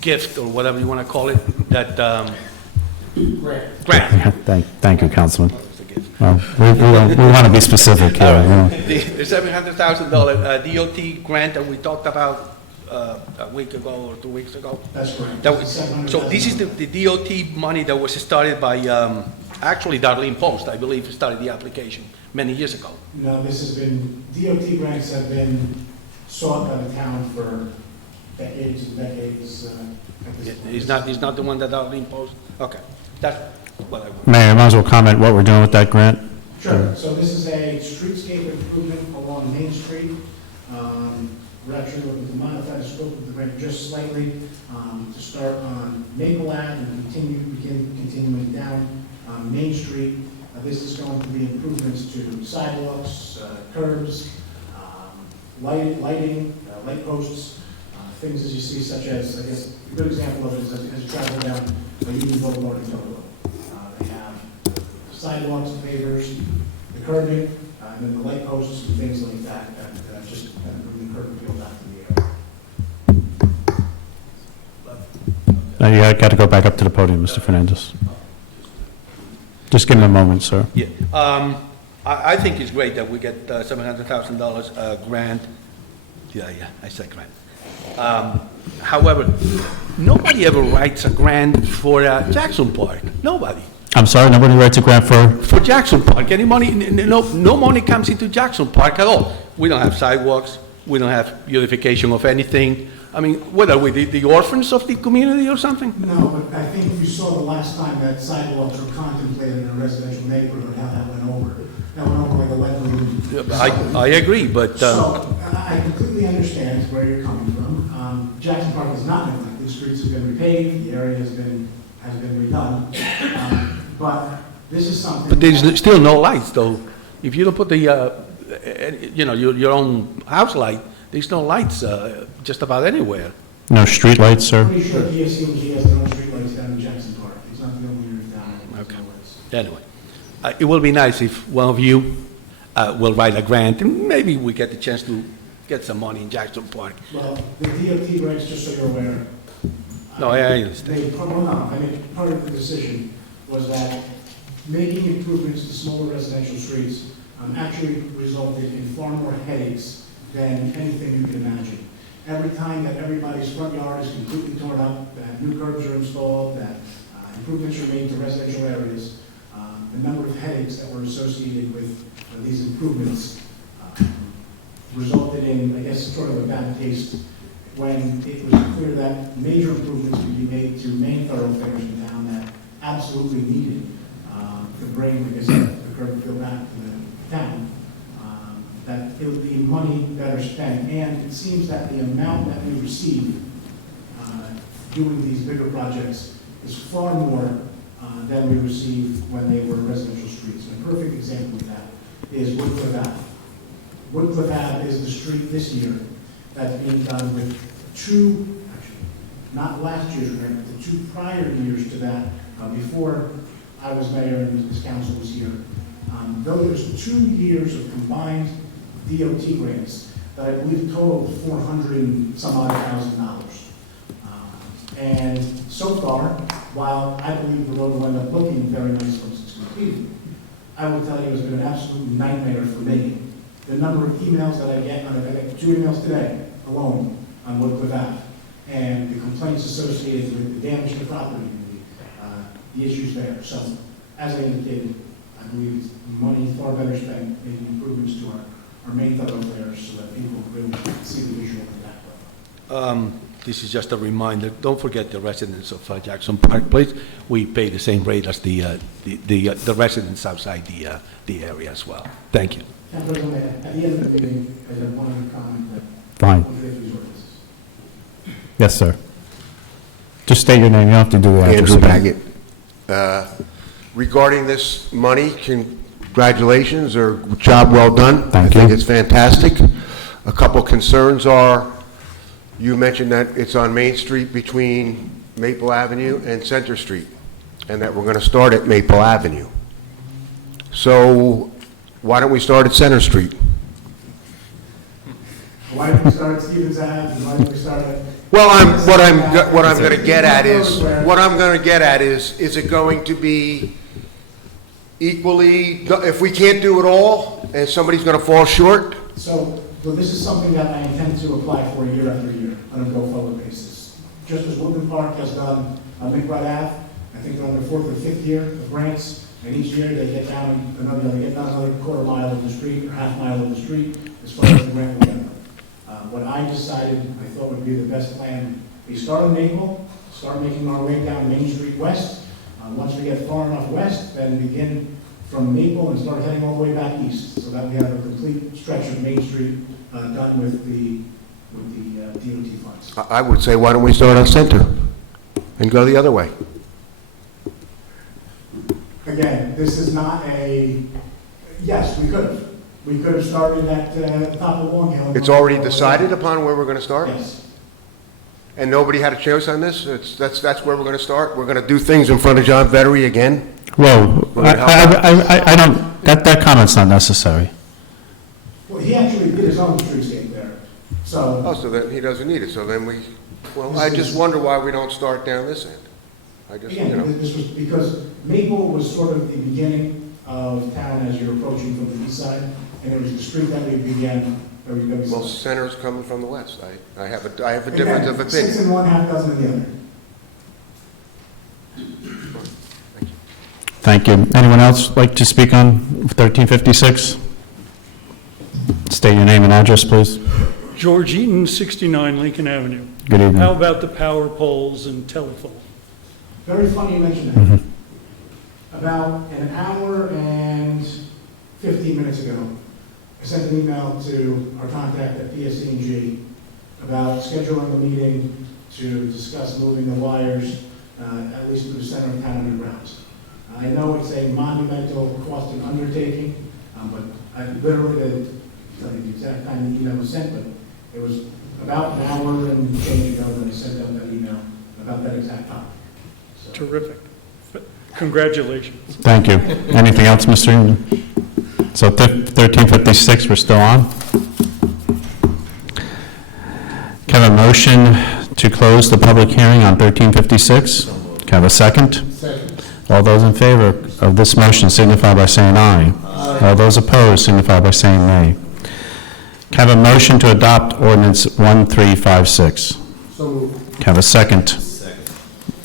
gift, or whatever you want to call it, that, Grant. grant? Thank you, Councilman. Well, we want to be specific here. you know. The $700,000 DOT grant that we talked about a week ago or 2 weeks ago? That's correct. That was- So this is the DOT money that was started by, actually Darlene Post, I believe, started the application many years ago. No, this has been, DOT grants have been sought by the town for decades and decades. At this point. He's not the one that Darlene Post? Okay, that's what I want. Mayor, I might as well comment what we're doing with that grant. Sure, so this is a streetscape improvement along Main Street. We're actually looking to modify the scope of the grant just slightly, to start on Maple Ave and continuing down Main Street. This is going to be improvements to sidewalks, curbs, lighting, light posts, things as you see, such as, I guess, a good example of it is as you travel down Union Boulevard in Toledo. They have the sidewalks, the pavers, the curbing, and then the light posts and things like that, that just kind of bring the curb appeal back to the area. You got to go back up to the podium, Mr. Fernandez. Just give him a moment, sir. Yeah, I think it's great that we get $700,000 grant. Yeah, I said grant. However, nobody ever writes a grant for Jackson Park. Nobody. I'm sorry, nobody writes a grant for? For Jackson Park, any money, no money comes into Jackson Park at all. We don't have sidewalks, we don't have beautification of anything. I mean, what are we, the orphans of the community or something? No, but I think if you saw the last time that sidewalks were contemplated in a residential neighborhood, how that went over. That went over like a lead balloon. I agree, but, So, I completely understand where you're coming from. Jackson Park is not neglected, the streets have been repaved, the area has been redone. But this is something. but there's still no lights, though. If you don't put the, your own house light, there's no lights just about anywhere. No street lights, sir? I'm pretty sure DSCMG has their own streetlights down in Jackson Park. It's not the only area down there. Okay. Anyway, it will be nice if one of you will write a grant, and maybe we get the chance to get some money in Jackson Park. Well, the DOT regs, just so you're aware. No, I understand. Part of the decision was that making improvements to smaller residential streets actually resulted in far more headaches than anything you can imagine. Every time that everybody's front yard is completely torn up, that new curbs are installed, that improvements are made to residential areas, the number of headaches that were associated with these improvements resulted in, I guess, sort of a bad taste when it was clear that major improvements could be made to main thoroughfares in town that absolutely needed to bring, like I said, the curb appeal back to the town. That it would be money better spent, and it seems that the amount that we receive doing these bigger projects is far more than we received when they were residential streets. And a perfect example of that is Woodcliff Ave. Woodcliff Ave is the street this year that's being done with not last year's grant, but the 2 prior years to that, before I was mayor and this council was here. Those 2 years of combined DOT grants that I believe totaled $400 and some odd $1,000. And so far, while I believe the road will end up looking very nice once it's completed, I will tell you it's been an absolute nightmare for me. The number of emails that I get, I got 2 emails today alone on Woodcliff Ave, and the complaints associated with the damage to the property and the issues there. So, as I indicated, I believe it's money far better spent making improvements to our main thoroughfares so that people really see the visual in that way. This is just a reminder, don't forget the residents of Jackson Park, please. We pay the same rate as the residents outside the area as well. Thank you. And President, at the end of the meeting, I have one other comment that. Fine. Yes, sir. Just state your name, you don't have to do the address. Andrew again. Baggett. Regarding this money, congratulations, or job well done. Thank I think you. it's fantastic. A couple concerns are, you mentioned that it's on Main Street between Maple Avenue and Center Street, and that we're going to start at Maple Avenue. So why don't we start at Center Street? Why don't we start at Stevens Ave, and why don't we start at? Well, what I'm going to get at is it going to be equally, if we can't do it all, and somebody's going to fall short? So, this is something that I intend to apply for year after year on a go-forward basis. Just as Woodland Park has done on McBride Ave, I think they're on their 4th or 5th year of grants, and each year they get down another quarter mile of the street or half mile of the street as far as the grant will go. What I decided I thought would be the best plan, we start on Maple, start making our way down Main Street West. Once we get far enough west, then begin from Maple and start heading all the way back east, so that we have a complete stretch of Main Street done with the DOT funds. I would say, why don't we start on Center and go the other way? Again, this is not yes, we could have. We could have started at the top of Long Hill. It's already decided upon where we're going to start? Yes. And nobody had a choice on this? That's where we're going to start? We're going to do things in front of John Vettery again? Whoa, I don't, that comment's not necessary. Well, he actually did his own streetscape there, so. Oh, so then he doesn't need it, so then we Well, I just wonder why we don't start down this end. I just, you know. Again, this was because Maple was sort of the beginning of town as you're approaching from the east side, and it was the street that we began, where we go. Well, Center's coming from the west. I have a difference of opinion. 6 in one, half dozen in the other. Thank you. Anyone else like to speak on 1356? State your name and address, please. George Eaton, 69 Lincoln Avenue. Good evening. How about the power poles and telephone? Very funny you mention that. About an hour and 15 minutes ago, I sent an email to our contact at PSE&G about scheduling a meeting to discuss moving the wires, at least through the center of town underground. I know it's a monumental cost and undertaking, but I literally, didn't tell you the exact time the email was sent, but it was about an hour and change ago that I sent out that email about that exact topic. So, Terrific. Congratulations. Thank you. Anything else, Mr. Eaton? So 1356, we're still on. Can I have a motion to close the public hearing on 1356? Can I have a second? Second. All those in favor of this motion signify by saying aye. All those opposed signify by saying nay. Can I have a motion to adopt ordinance 1356? So moved. Can I have a second? Second.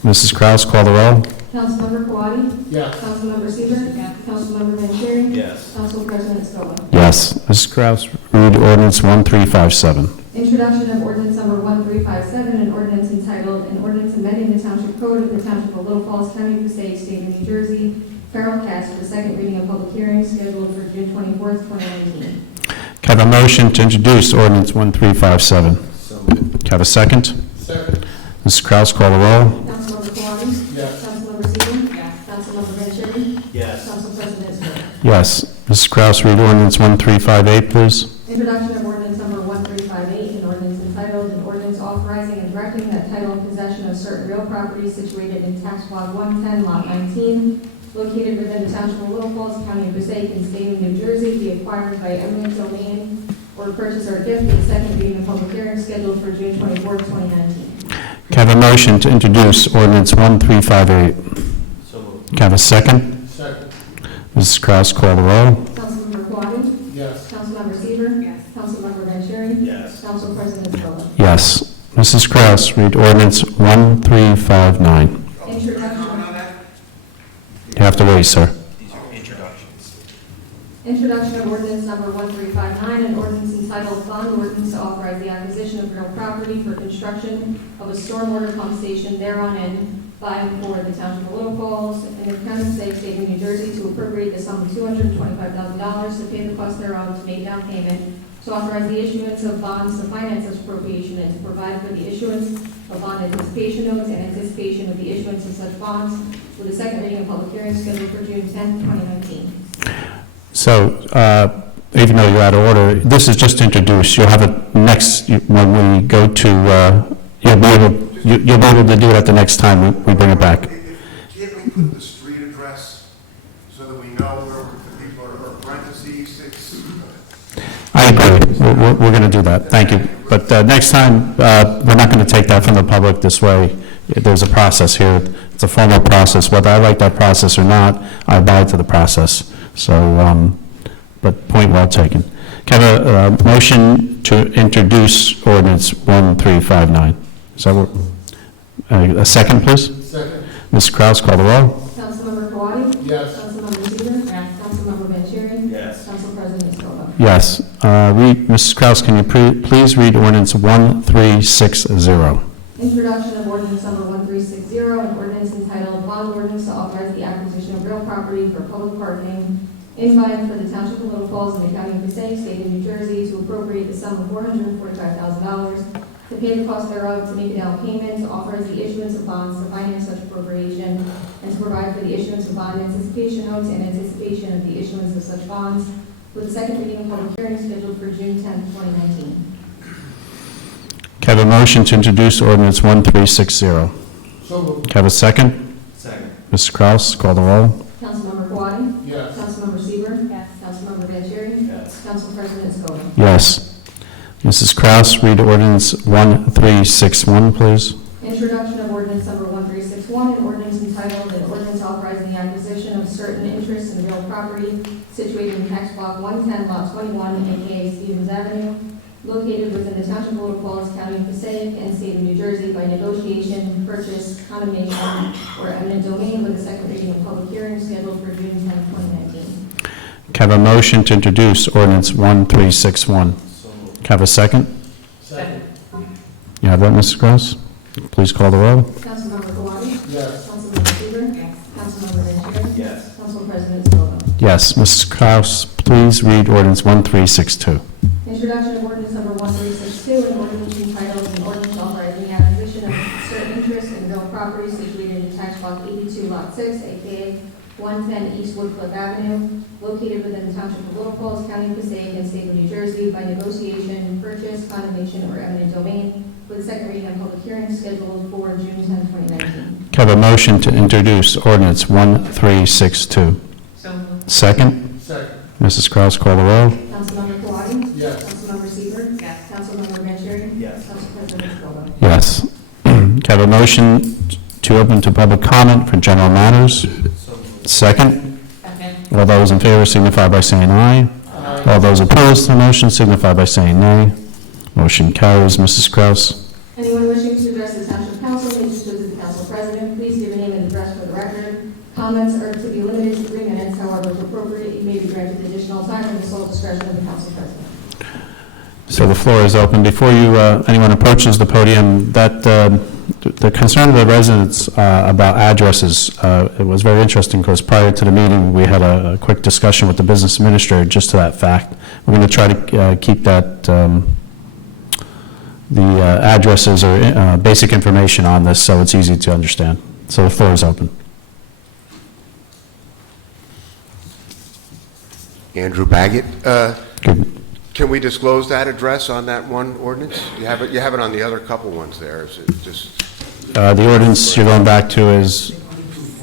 Mrs. Kraus, call the roll. Councilmember Kawadi? Yes. Councilmember Seaver? Yes. Councilmember Vanchery? Yes. Council President Scoba. Yes. Mrs. Kraus, read ordinance 1357. Introduction of ordinance number 1357, an ordinance entitled, an ordinance amending the Township Code of the Township of Little Falls, County of Passaic, State of New Jersey, feral cats for the second reading and public hearing scheduled for June 24th, 2019. Can I have a motion to introduce ordinance 1357? So moved. Can I have a second? Second. Mrs. Kraus, call the roll. Councilmember Kawadi? Yes. Councilmember Seaver? Yes. Councilmember Vanchery? Yes. Council President Scoba. Yes. Mrs. Kraus, read ordinance 1358, please. Introduction of ordinance number 1358, an ordinance entitled, an ordinance authorizing and directing that title and possession of certain real property situated in tax block 110, lot 19, located within the Township of Little Falls, County of Passaic, and State of New Jersey, be acquired by eminent domain or purchase or gift with the second reading and public hearing scheduled for June 24th, 2019. Can I have a motion to introduce ordinance 1358? So moved. Can I have a second? Second. Mrs. Kraus, call the roll. Councilmember Kawadi? Yes. Councilmember Seaver? Yes. Councilmember Vanchery? Yes. Council President Scoba. Yes. Mrs. Kraus, read ordinance 1359. Introduction. You have to wait, sir. These are introductions. Introduction of ordinance number 1359, an ordinance entitled bond ordinance to authorize the acquisition of real property for construction of a stormwater pump station thereon in by and for the Township of Little Falls in the County of Passaic, State of New Jersey, to appropriate the sum of $225,000 to pay the cost thereof, to make down payment, to authorize the issuance of bonds to finance such appropriation, and to provide for the issuance of bond anticipation notes and anticipation of the issuance of such bonds, with a second reading and public hearing scheduled for June 10th, 2019. So, even though you're out of order, this is just introduced. You'll have it next, when we go to, you'll be able to do it at the next time we bring it back. Can't we put the street address so that we know where the people are, or parentheses, I agree. We're going to do that. Thank you. But next time, we're not going to take that from the public this way. There's a process here. It's a formal process. Whether I like that process or not, I abide to the process. So, but point well taken. Can I have a motion to introduce ordinance 1359? Is that what? A second, please? Second. Ms. Kraus, call the roll. Councilmember Kawadi? Yes. Councilmember Seaver? Yes. Councilmember Vanchery? Yes. Council President Scoba. Yes. Mrs. Kraus, can you please read ordinance 1360? Introduction of ordinance number 1360, an ordinance entitled bond ordinance to authorize the acquisition of real property for public parking in by and for the Township of Little Falls in the County of Passaic, State of New Jersey, to appropriate the sum of $445,000 to pay the cost thereof, to make a down payment, to authorize the issuance of bonds to finance such appropriation, and to provide for the issuance of bond anticipation notes and anticipation of the issuance of such bonds, with the second reading and public hearing scheduled for June 10th, 2019. Can I have a motion to introduce ordinance 1360? So moved. Can I have a second? Second. Mrs. Kraus, call the roll. Councilmember Kawadi? Yes. Councilmember Seaver? Yes. Councilmember Vanchery? Yes. Council President Scoba. Yes. Mrs. Kraus, read ordinance 1361, please. Introduction of ordinance number 1361, an ordinance entitled, an ordinance authorizing the acquisition of certain interests in real property situated in tax block 110, lot 21, aka Stevens Avenue, located within the Township of Little Falls, County of Passaic, and State of New Jersey by negotiation, purchase, condemnation, or eminent domain with a second reading and public hearing scheduled for June 10, 2019. Can I have a motion to introduce ordinance 1361? Can I have a second? Second. You have that, Mrs. Kraus? Please call the roll. Councilmember Kawadi? Yes. Councilmember Seaver? Yes. Councilmember Vanchery? Yes. Council President Scoba. Yes, Mrs. Kraus, please read ordinance 1362. Introduction of ordinance number 1362, an ordinance entitled, an ordinance authorizing the acquisition of certain interest in real property situated in tax block 82, lot 6, aka 110 East Woodcliff Avenue, located within the Township of Little Falls, County of Passaic, and State of New Jersey by negotiation, purchase, condemnation, or eminent domain, with a second reading and public hearing scheduled for June 10, 2019. Can I have a motion to introduce ordinance 1362? So moved. Second? Second. Mrs. Kraus, call the roll. Councilmember Kawadi? Yes. Councilmember Seaver? Yes. Councilmember Vanchery? Yes. Council President Scoba. Yes. Can I have a motion to open to public comment for general matters? So moved. Second? Second. All those in favor signify by saying aye. All those opposed to the motion signify by saying nay. Motion carries. Mrs. Kraus. Anyone wishing to address the Township Council may just visit the Council President. Please give a name and address for the record. Comments are to be limited to 3 minutes. However, if appropriate, you may be granted additional time in the sole discretion of the Council President. So the floor is open. Before anyone approaches the podium, the concern of the residents about addresses, it was very interesting because prior to the meeting, we had a quick discussion with the business administrator just to that fact. We're going to try to keep that, the addresses or basic information on this so it's easy to understand. So the floor is open. Andrew Baggett. Good. Can we disclose that address on that one ordinance? You have it on the other couple ones there. Is it just The ordinance you're going back to is,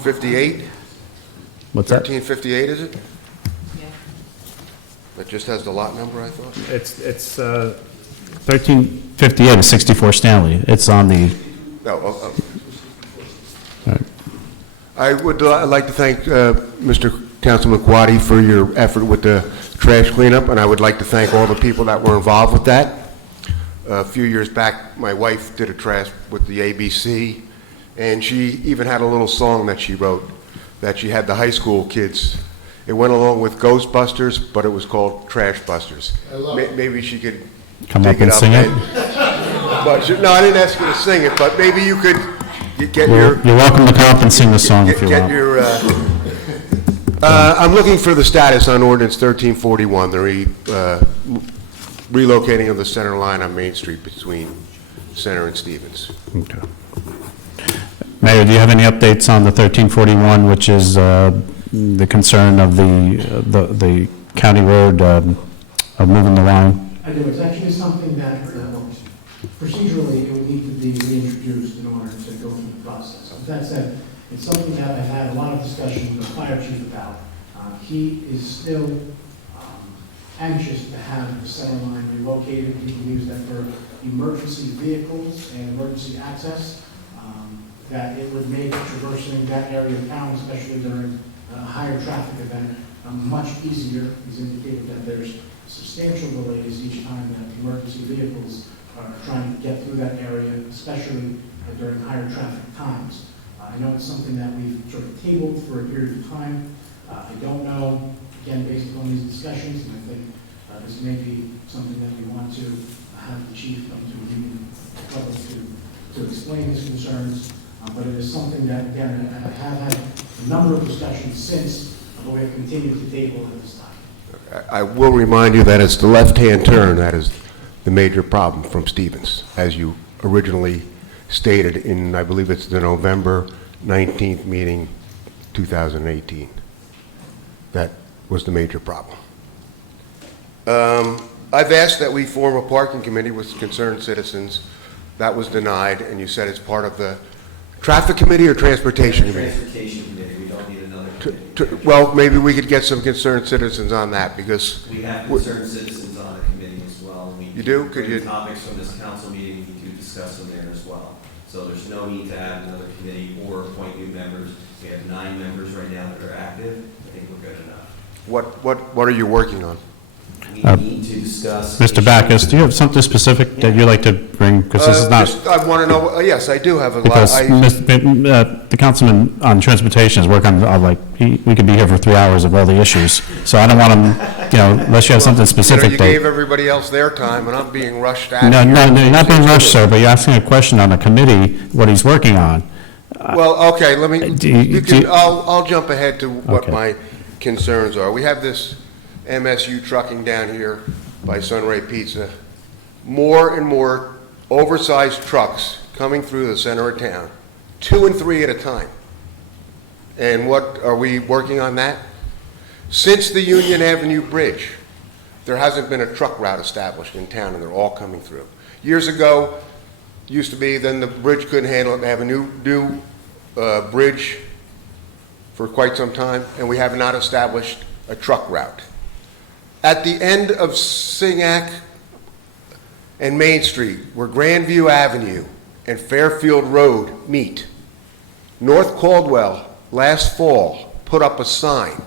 58? what's that? 1358, is it? Yeah. It just has the lot number, I thought? It's 1358 is 64 Stanley. It's on the, Oh. All right. I would like to thank Mr. Councilman Quaddy for your effort with the trash cleanup, and I would like to thank all the people that were involved with that. A few years back, my wife did a trash with the ABC, and she even had a little song that she wrote that she had the high school kids. It went along with Ghostbusters, but it was called Trash Busters. I love it. Maybe she could Come take up and sing it? But no, I didn't ask you to sing it, but maybe you could get You're your... welcome to come up and sing the song if you Get want. your, I'm looking for the status on ordinance 1341, the relocating of the center line on Main Street between Center and Stevens. Okay. Mayor, do you have any updates on the 1341, which is the concern of the county road of moving the line? I do. It's actually something that procedurally it would need to be reintroduced in order to go through the process. With that said, it's something that I've had a lot of discussion with the fire chief about. He is still anxious to have the center line relocated. He believes that for emergency vehicles and emergency access, that it would make traversing that area of town, especially during a higher traffic event, much easier. He's indicated that there's substantial delays each time that emergency vehicles are trying to get through that area, especially during higher traffic times. I know it's something that we've sort of tabled for a period of time. I don't know, again, based on these discussions, and I think this may be something that we want to have the chief come to a meeting to explain his concerns. But it is something that, again, I have had a number of discussions since, but we have continued to table at this time. I will remind you that it's the left-hand turn that is the major problem from Stevens, as you originally stated in, I believe it's the November 19th meeting, 2018. That was the major problem. I've asked that we form a parking committee with concerned citizens. That was denied, and you said it's part of the traffic committee or transportation committee? Transportation committee, we don't need another committee. Well, maybe we could get some concerned citizens on that, because We have concerned citizens on the committee as well. We You do? Could bring you- topics from this council meeting, we do discuss them there as well. So there's no need to add another committee or appoint new members. We have 9 members right now that are active. I think we're good enough. What are you working on? We Uh, need to discuss. Mr. Backus, do you have something specific that you'd like to bring? Because this is not, I want to know, yes, I do have a lot. because the councilman on transportation is working on, we could be here for 3 hours of all the issues. So I don't want him, unless you have something specific You that. gave everybody else their time, and I'm being rushed out of No, here. no, you're not being rushed, sir, but you're asking a question on the committee, what he's working on. Well, okay, let me, Do you- I'll jump ahead to what Okay. my concerns are. We have this MSU trucking down here by Sunray Pizza. More and more oversized trucks coming through the center of town, 2 and 3 at a time. And what, are we working on that? Since the Union Avenue Bridge, there hasn't been a truck route established in town, and they're all coming through. Years ago, used to be, then the bridge couldn't handle it, they have a new bridge for quite some time, and we have not established a truck route. At the end of Singac and Main Street, where Grandview Avenue and Fairfield Road meet, North Caldwell last fall put up a sign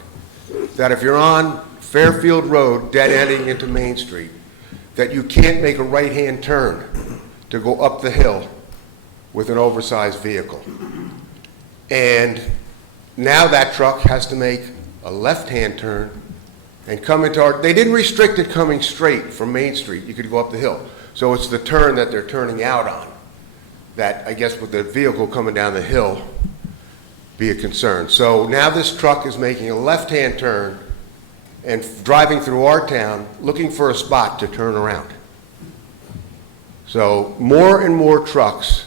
that if you're on Fairfield Road, dead ending into Main Street, that you can't make a right-hand turn to go up the hill with an oversized vehicle. And now that truck has to make a left-hand turn and come into our, they didn't restrict it coming straight from Main Street. You could go up the hill. So it's the turn that they're turning out on that, I guess, with the vehicle coming down the hill, be a concern. So now this truck is making a left-hand turn and driving through our town, looking for a spot to turn around. So more and more trucks,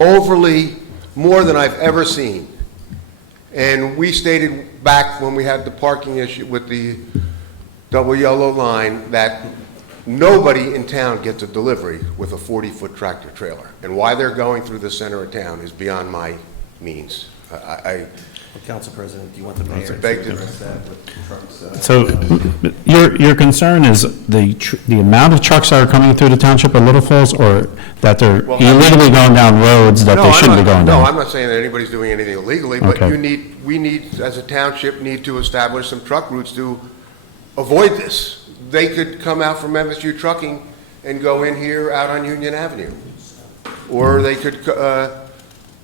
overly, more than I've ever seen. And we stated back when we had the parking issue with the double yellow line that nobody in town gets a delivery with a 40-foot tractor trailer. And why they're going through the center of town is beyond my means. Council President, do you want the mayor to beg to- address that with trucks? So your concern is the amount of trucks that are coming through the township of Little Falls, or that they're Well, illegally going down roads that No, they I'm shouldn't be not- going No, down? I'm not saying that anybody's doing anything illegally, but Okay. we need, as a township, need to establish some truck routes to avoid this. They could come out from MSU Trucking and go in here out on Union Avenue. Or they could,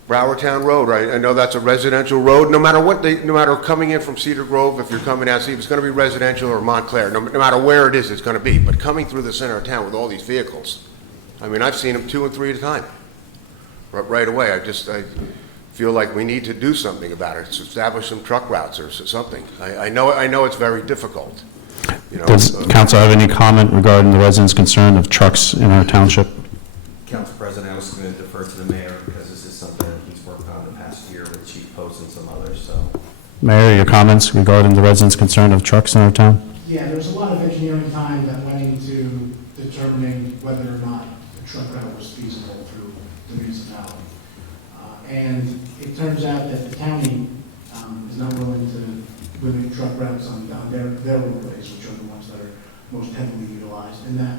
Browertown Road, right? I know that's a residential road, no matter what no matter coming in from Cedar Grove, if you're coming out, see if it's gonna be residential or Montclair, no matter where it is, it's gonna be. But coming through the center of town with all these vehicles, I mean, I've seen them 2 and 3 at a time. Right away, I feel like we need to do something about it, establish some truck routes or something. I know it's very difficult, you know. Does council have any comment regarding the residents' concern of trucks in our township? Council President, I was going to defer to the mayor because this is something that he's worked on the past year with Chief Post and some others, so. Mayor, your comments regarding the residents' concern of trucks in our town? Yeah, there was a lot of engineering time that went into determining whether or not the truck route was feasible through the municipality. And it turns out that the county is not willing to limit truck routes on their roadways, which are the ones that are most heavily utilized, and that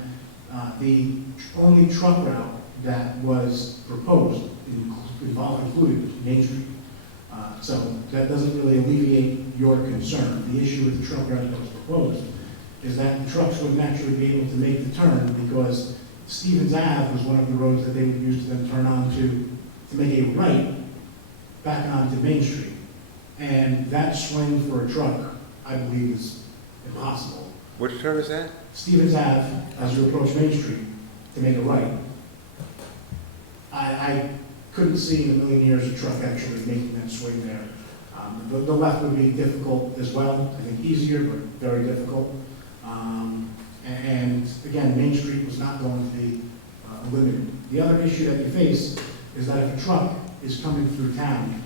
the only truck route that was proposed included Main Street. So that doesn't really alleviate your concern. The issue with the truck route that was proposed is that the trucks would naturally be able to make the turn because Stevens Ave was one of the roads that they would use to then turn on to make a right back onto Main Street. And that swing for a truck, I believe, is impossible. Which turn is that? Stevens Ave, as you approach Main Street, to make a right. I couldn't see in a million years a truck actually making that swing there. The left would be difficult as well, I think easier, but very difficult. And again, Main Street was not going to be limited. The other issue that you face is that if a truck is coming through town,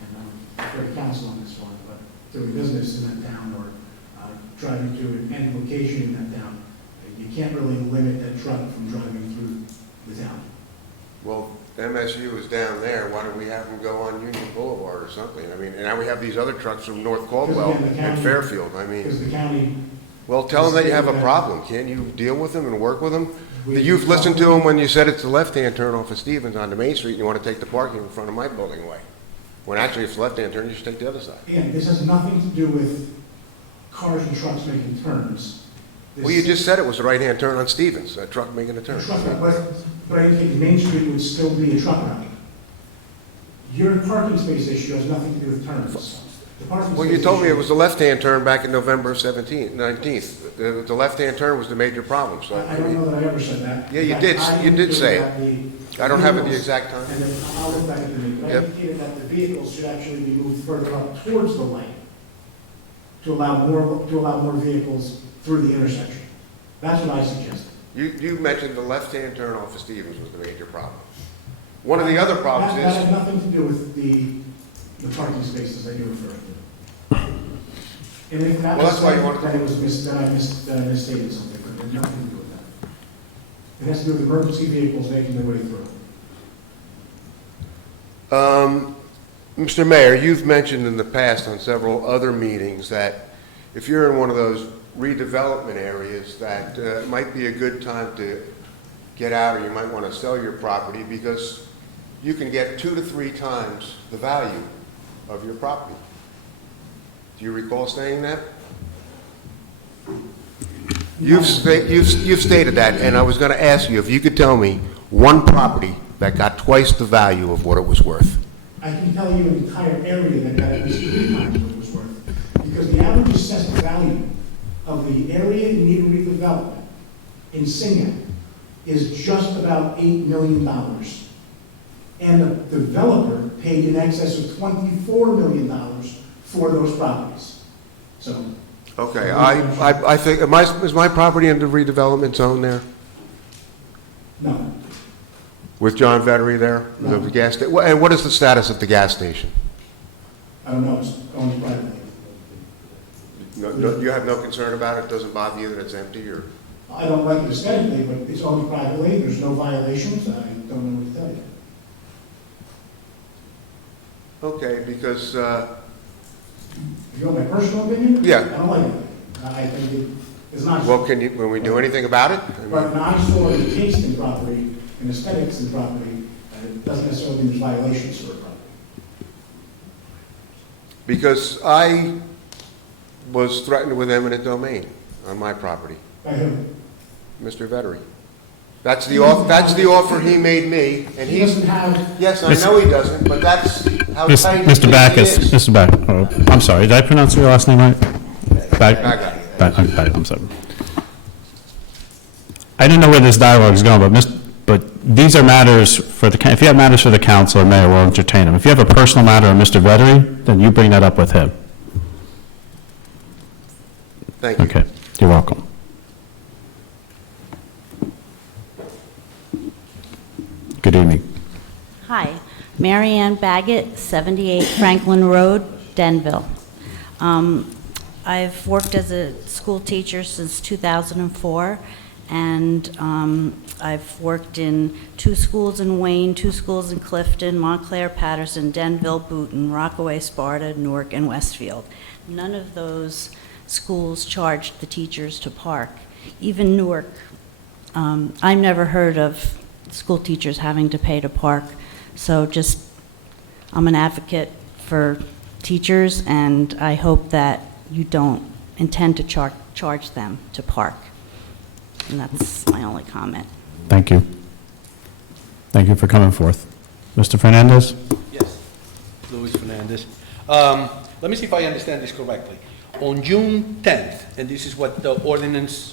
and I'm afraid to counsel on this one, but doing business in that town or driving to an end location in that town, you can't really limit that truck from driving through the town. Well, MSU is down there, why don't we have them go on Union Boulevard or something? I mean, and now we have these other trucks from North Caldwell Because again, the and county- Fairfield, I Because mean, the county Well, tell them that you have a problem. Can't you deal with them and work with them? You've listened to them when you said it's the left-hand turn off of Stevens on the Main Street, and you want to take the parking in front of my building away. When actually, if it's left-hand turn, you should take the other side. Again, this has nothing to do with cars and trucks making turns. This- Well, you just said it was the right-hand turn on Stevens, a truck making a turn. Truck route, but I think Main Street would still be a truck route. Your parking space issue has nothing to do with turns. The parking Well, you space told me issue- it was the left-hand turn back in November 19th. The left-hand turn was the major problem, so. I don't know that I ever said that. Yeah, you In did. fact, I You did say it. indicated that I don't have it the vehicles- exact time. And then I'll look back at the meeting, but I Yep. indicated that the vehicles should actually be moved further up towards the light to allow more vehicles through the intersection. That's what I suggested. You mentioned the left-hand turn off of Stevens was the major problem. One of the other problems That is, had nothing to do with the parking spaces that you referred to. And if that Well, was that's why you said, wanted to- then it was that I misstated something, but it had nothing to do with that. It has to do with emergency vehicles making their way through. Mr. Mayor, you've mentioned in the past on several other meetings that if you're in one of those redevelopment areas, that it might be a good time to get out, or you might want to sell your property, because you can get 2 to 3 times the value of your property. Do you recall saying that? You've stated that, and I was going to ask you if you could tell me one property that got twice the value of what it was worth. I can tell you an entire area that got at least 3 times what it was worth. Because the average assessed value of the area in need of redevelopment in Singham is just about $8 million. And the developer paid in excess of $24 million for those properties. So. Okay, I think, is my property in the redevelopment zone there? No. With John Vettery there? No. The gas sta- And what is the status of the gas station? I don't know, it's owned privately. You have no concern about it? Doesn't bother you that it's empty, or? I don't like it aesthetically, but it's owned privately, there's no violations, I don't know what to tell you. Okay, because, If you want my personal opinion? Yeah. I don't like it. I think it's not. well, can we do anything about it? I mean, But an eyesore and taste in property, and aesthetics in property, it doesn't necessarily mean violations for a property. Because I was threatened with eminent domain on my property, By whom? Mr. Vettery. That's the offer he made me, and He he's, doesn't have, yes, I know he doesn't, but that's how tight Mr. he Backus, is. Mr. Backus, I'm sorry, did I pronounce your last name right? Backus. I'm sorry. I don't know where this dialogue is going, but these are matters for if you have matters for the council or mayor, we'll entertain them. If you have a personal matter of Mr. Vettery, then you bring that up with him. Thank you. Okay, you're welcome. Good evening. Hi, Mary Ann Baggett, 78 Franklin Road, Denville. I've worked as a school teacher since 2004, and I've worked in 2 schools in Wayne, 2 schools in Clifton, Montclair, Patterson, Denville, Boonton, Rockaway, Sparta, Newark, and Westfield. None of those schools charged the teachers to park. Even Newark, I've never heard of school teachers having to pay to park. So I'm an advocate for teachers, and I hope that you don't intend to charge them to park. And that's my only comment. Thank you. Thank you for coming forth. Mr. Fernandez? Yes, Luis Fernandez. Let me see if I understand this correctly. On June 10th, and this is what the ordinance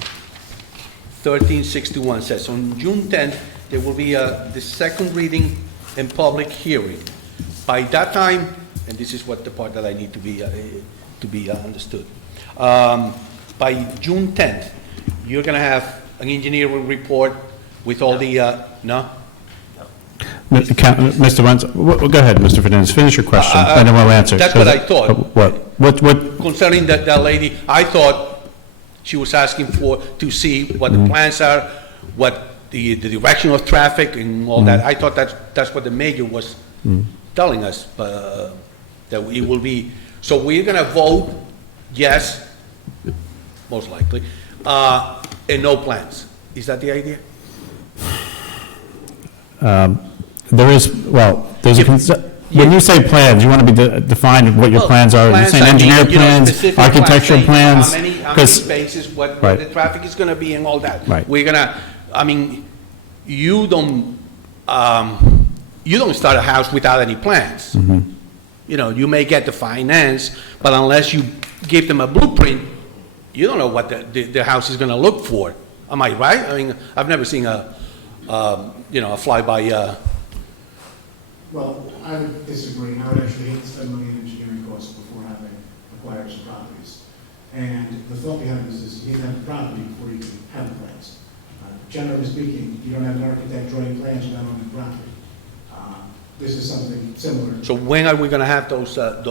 1361 says, on June 10th, there will be the second reading and public hearing. By that time, and this is what the part that I need to be understood. By June 10th, you're going to have an engineering report with all the, no? Mr. Wentz, go ahead, Mr. Fernandez, finish your question, and then we'll answer. That's what I thought. What? Concerning that lady, I thought she was asking to see what the plans are, what the direction of traffic and all that. I thought that's what the mayor was telling us, that it will be, so we're gonna vote yes most likely, and no plans. Is that the idea? There is, well, there's a, when you say plans, you want to be defined what your Well, plans are? You're plans, saying I mean, engineer plans, specific architectural plans? How many 'cause- spaces, what Right. the traffic is gonna be and all that. Right. We're gonna, I mean, you don't start a house without any plans. Mm-hmm. You know, you may get the finance, but unless you give them a blueprint, you don't know what the house is gonna look for. Am I right? I mean, I've never seen a flyby, Well, I would disagree. I would actually hate to spend money on engineering costs before having acquired some properties. And the thought behind this is you need to have the property before you can have the plans. Generally speaking, you don't have an architect drawing plans without owning the property. This is something similar. so when are we gonna have those So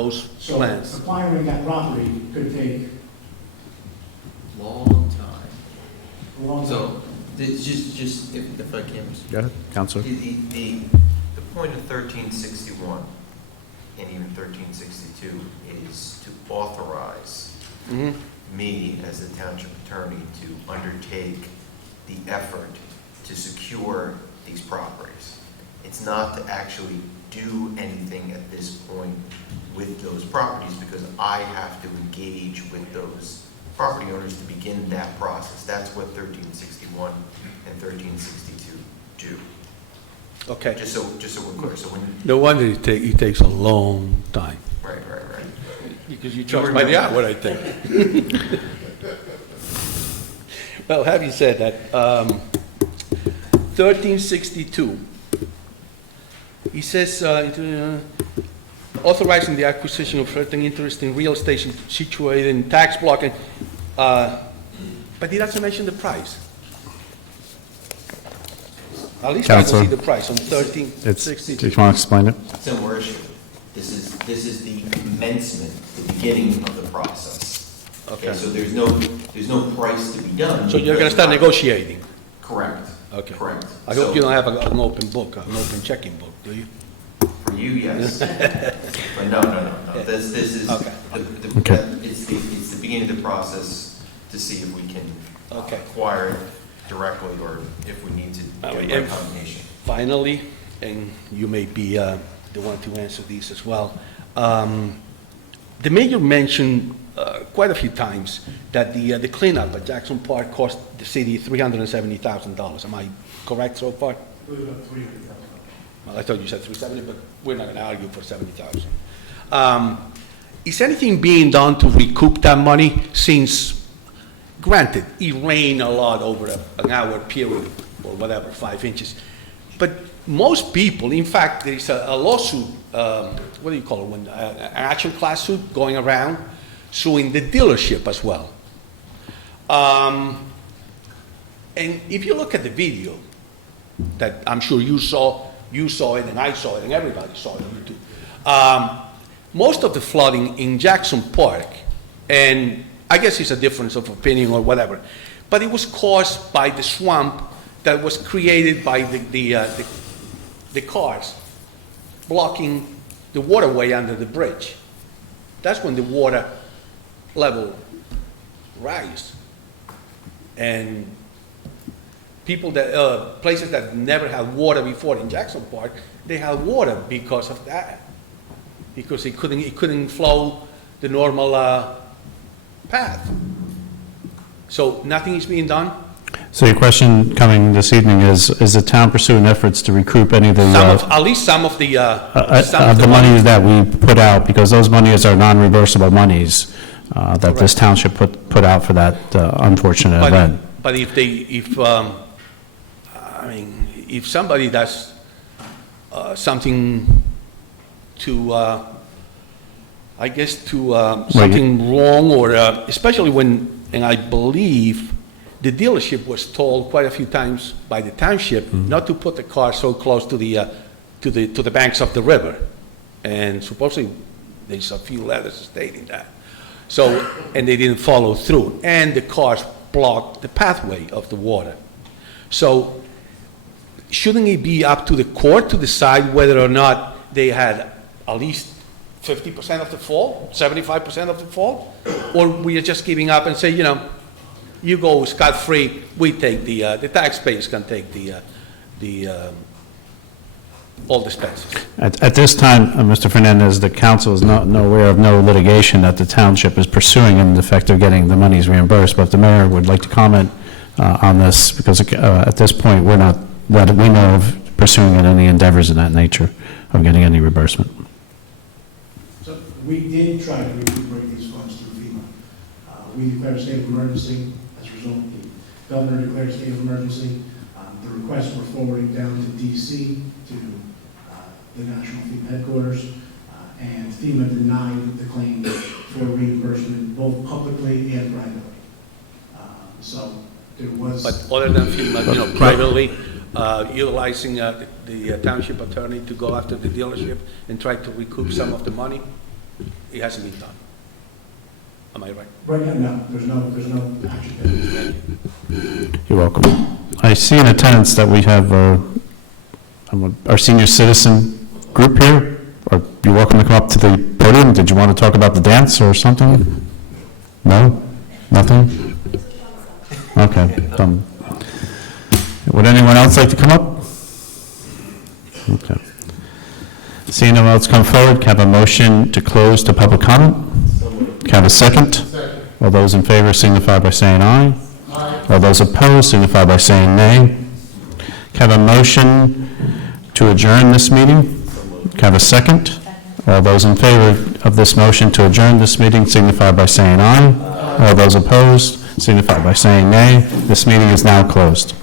plans? acquiring that property could take Long time. a long time. So, it's just, if I can, Go ahead, Counselor. the point of 1361 and even 1362 is to authorize Mhm. me as the township attorney to undertake the effort to secure these properties. It's not to actually do anything at this point with those properties because I have to engage with those property owners to begin that process. That's what 1361 and 1362 do. Okay. Just so we're clear, so when, No wonder it takes a long time. right. Because you charge by the hour, I think. Well, having said that, 1362, he says, authorizing the acquisition of certain interest in real estate situated in tax block, but he doesn't mention the price. At least I don't Counselor. see the price on It's, do 1362. you want to explain it? similar issue. This is the commencement, the beginning of the process. Okay. So there's no price to be done. So you're gonna start negotiating? Correct. Okay. Correct. I hope So- you don't have an open book, an open checking book, do you? For you, yes. But no. This is, Okay. Okay. it's the beginning of the process to see if we can Okay. acquire it directly or if we need to All get right, a and- combination. Finally, and you may be the one to answer these as well, the mayor mentioned quite a few times that the cleanup at Jackson Park cost the city $370,000. Am I correct so far? It was about $300,000. Well, I thought you said 370, but we're not gonna argue for 70,000. Is anything being done to recoup that money since, granted, it rained a lot over an hour period, or whatever, 5 inches, but most people, in fact, there is a lawsuit, what do you call it, when, an action class suit going around, suing the dealership as well. And if you look at the video, that I'm sure you saw it, and I saw it, and everybody saw it on YouTube. Most of the flooding in Jackson Park, and I guess it's a difference of opinion or whatever, but it was caused by the swamp that was created by the cars blocking the waterway under the bridge. That's when the water level rise. And people that, places that never had water before in Jackson Park, they had water because of that. Because it couldn't flow the normal path. So nothing is being done? So your question coming this evening is the town pursuing efforts to recoup any of the, At least some of the, of the monies that we put out, because those monies are non-reversible monies that this township put out for that unfortunate event. But if somebody does something to, I guess, to something wrong, or especially when, and I believe the dealership was told quite a few times by the township not to put the car so close to the banks of the river, and supposedly there's a few letters stating that. So, and they didn't follow through, and the cars blocked the pathway of the water. So, shouldn't it be up to the court to decide whether or not they had at least 50% of the fault, 75% of the fault? Or we are just giving up and say, you go scot-free, we take the taxpayers can take all the expenses. At this time, Mr. Fernandez, the council is not aware of no litigation that the township is pursuing in effect of getting the monies reimbursed, but if the mayor would like to comment on this, because at this point, we're not, that we know of pursuing any endeavors of that nature of getting any reimbursement. So we did try to recuperate these funds through FEMA. We declared a state of emergency. As a result, the governor declared a state of emergency. The requests were forwarded down to DC, to the National FEMA headquarters, and FEMA denied the claim for reimbursement both publicly and privately. So there was... But other than FEMA, privately, utilizing the township attorney to go after the dealership and try to recoup some of the money, it hasn't been done. Am I right? Right now, no. There's no action. You're welcome. I see in attendance that we have our senior citizen group here. You're welcome to come up to the podium. Did you want to talk about the dance or something? No? Nothing? Okay. Would anyone else like to come up? Okay. Seeing no one else come forward, can I have a motion to close to public comment? Can I have a second? Second. All those in favor signify by saying aye. Aye. All those opposed signify by saying nay. Can I have a motion to adjourn this meeting? Can I have a second? All those in favor of this motion to adjourn this meeting signify by saying aye. All those opposed signify by saying nay. This meeting is now closed.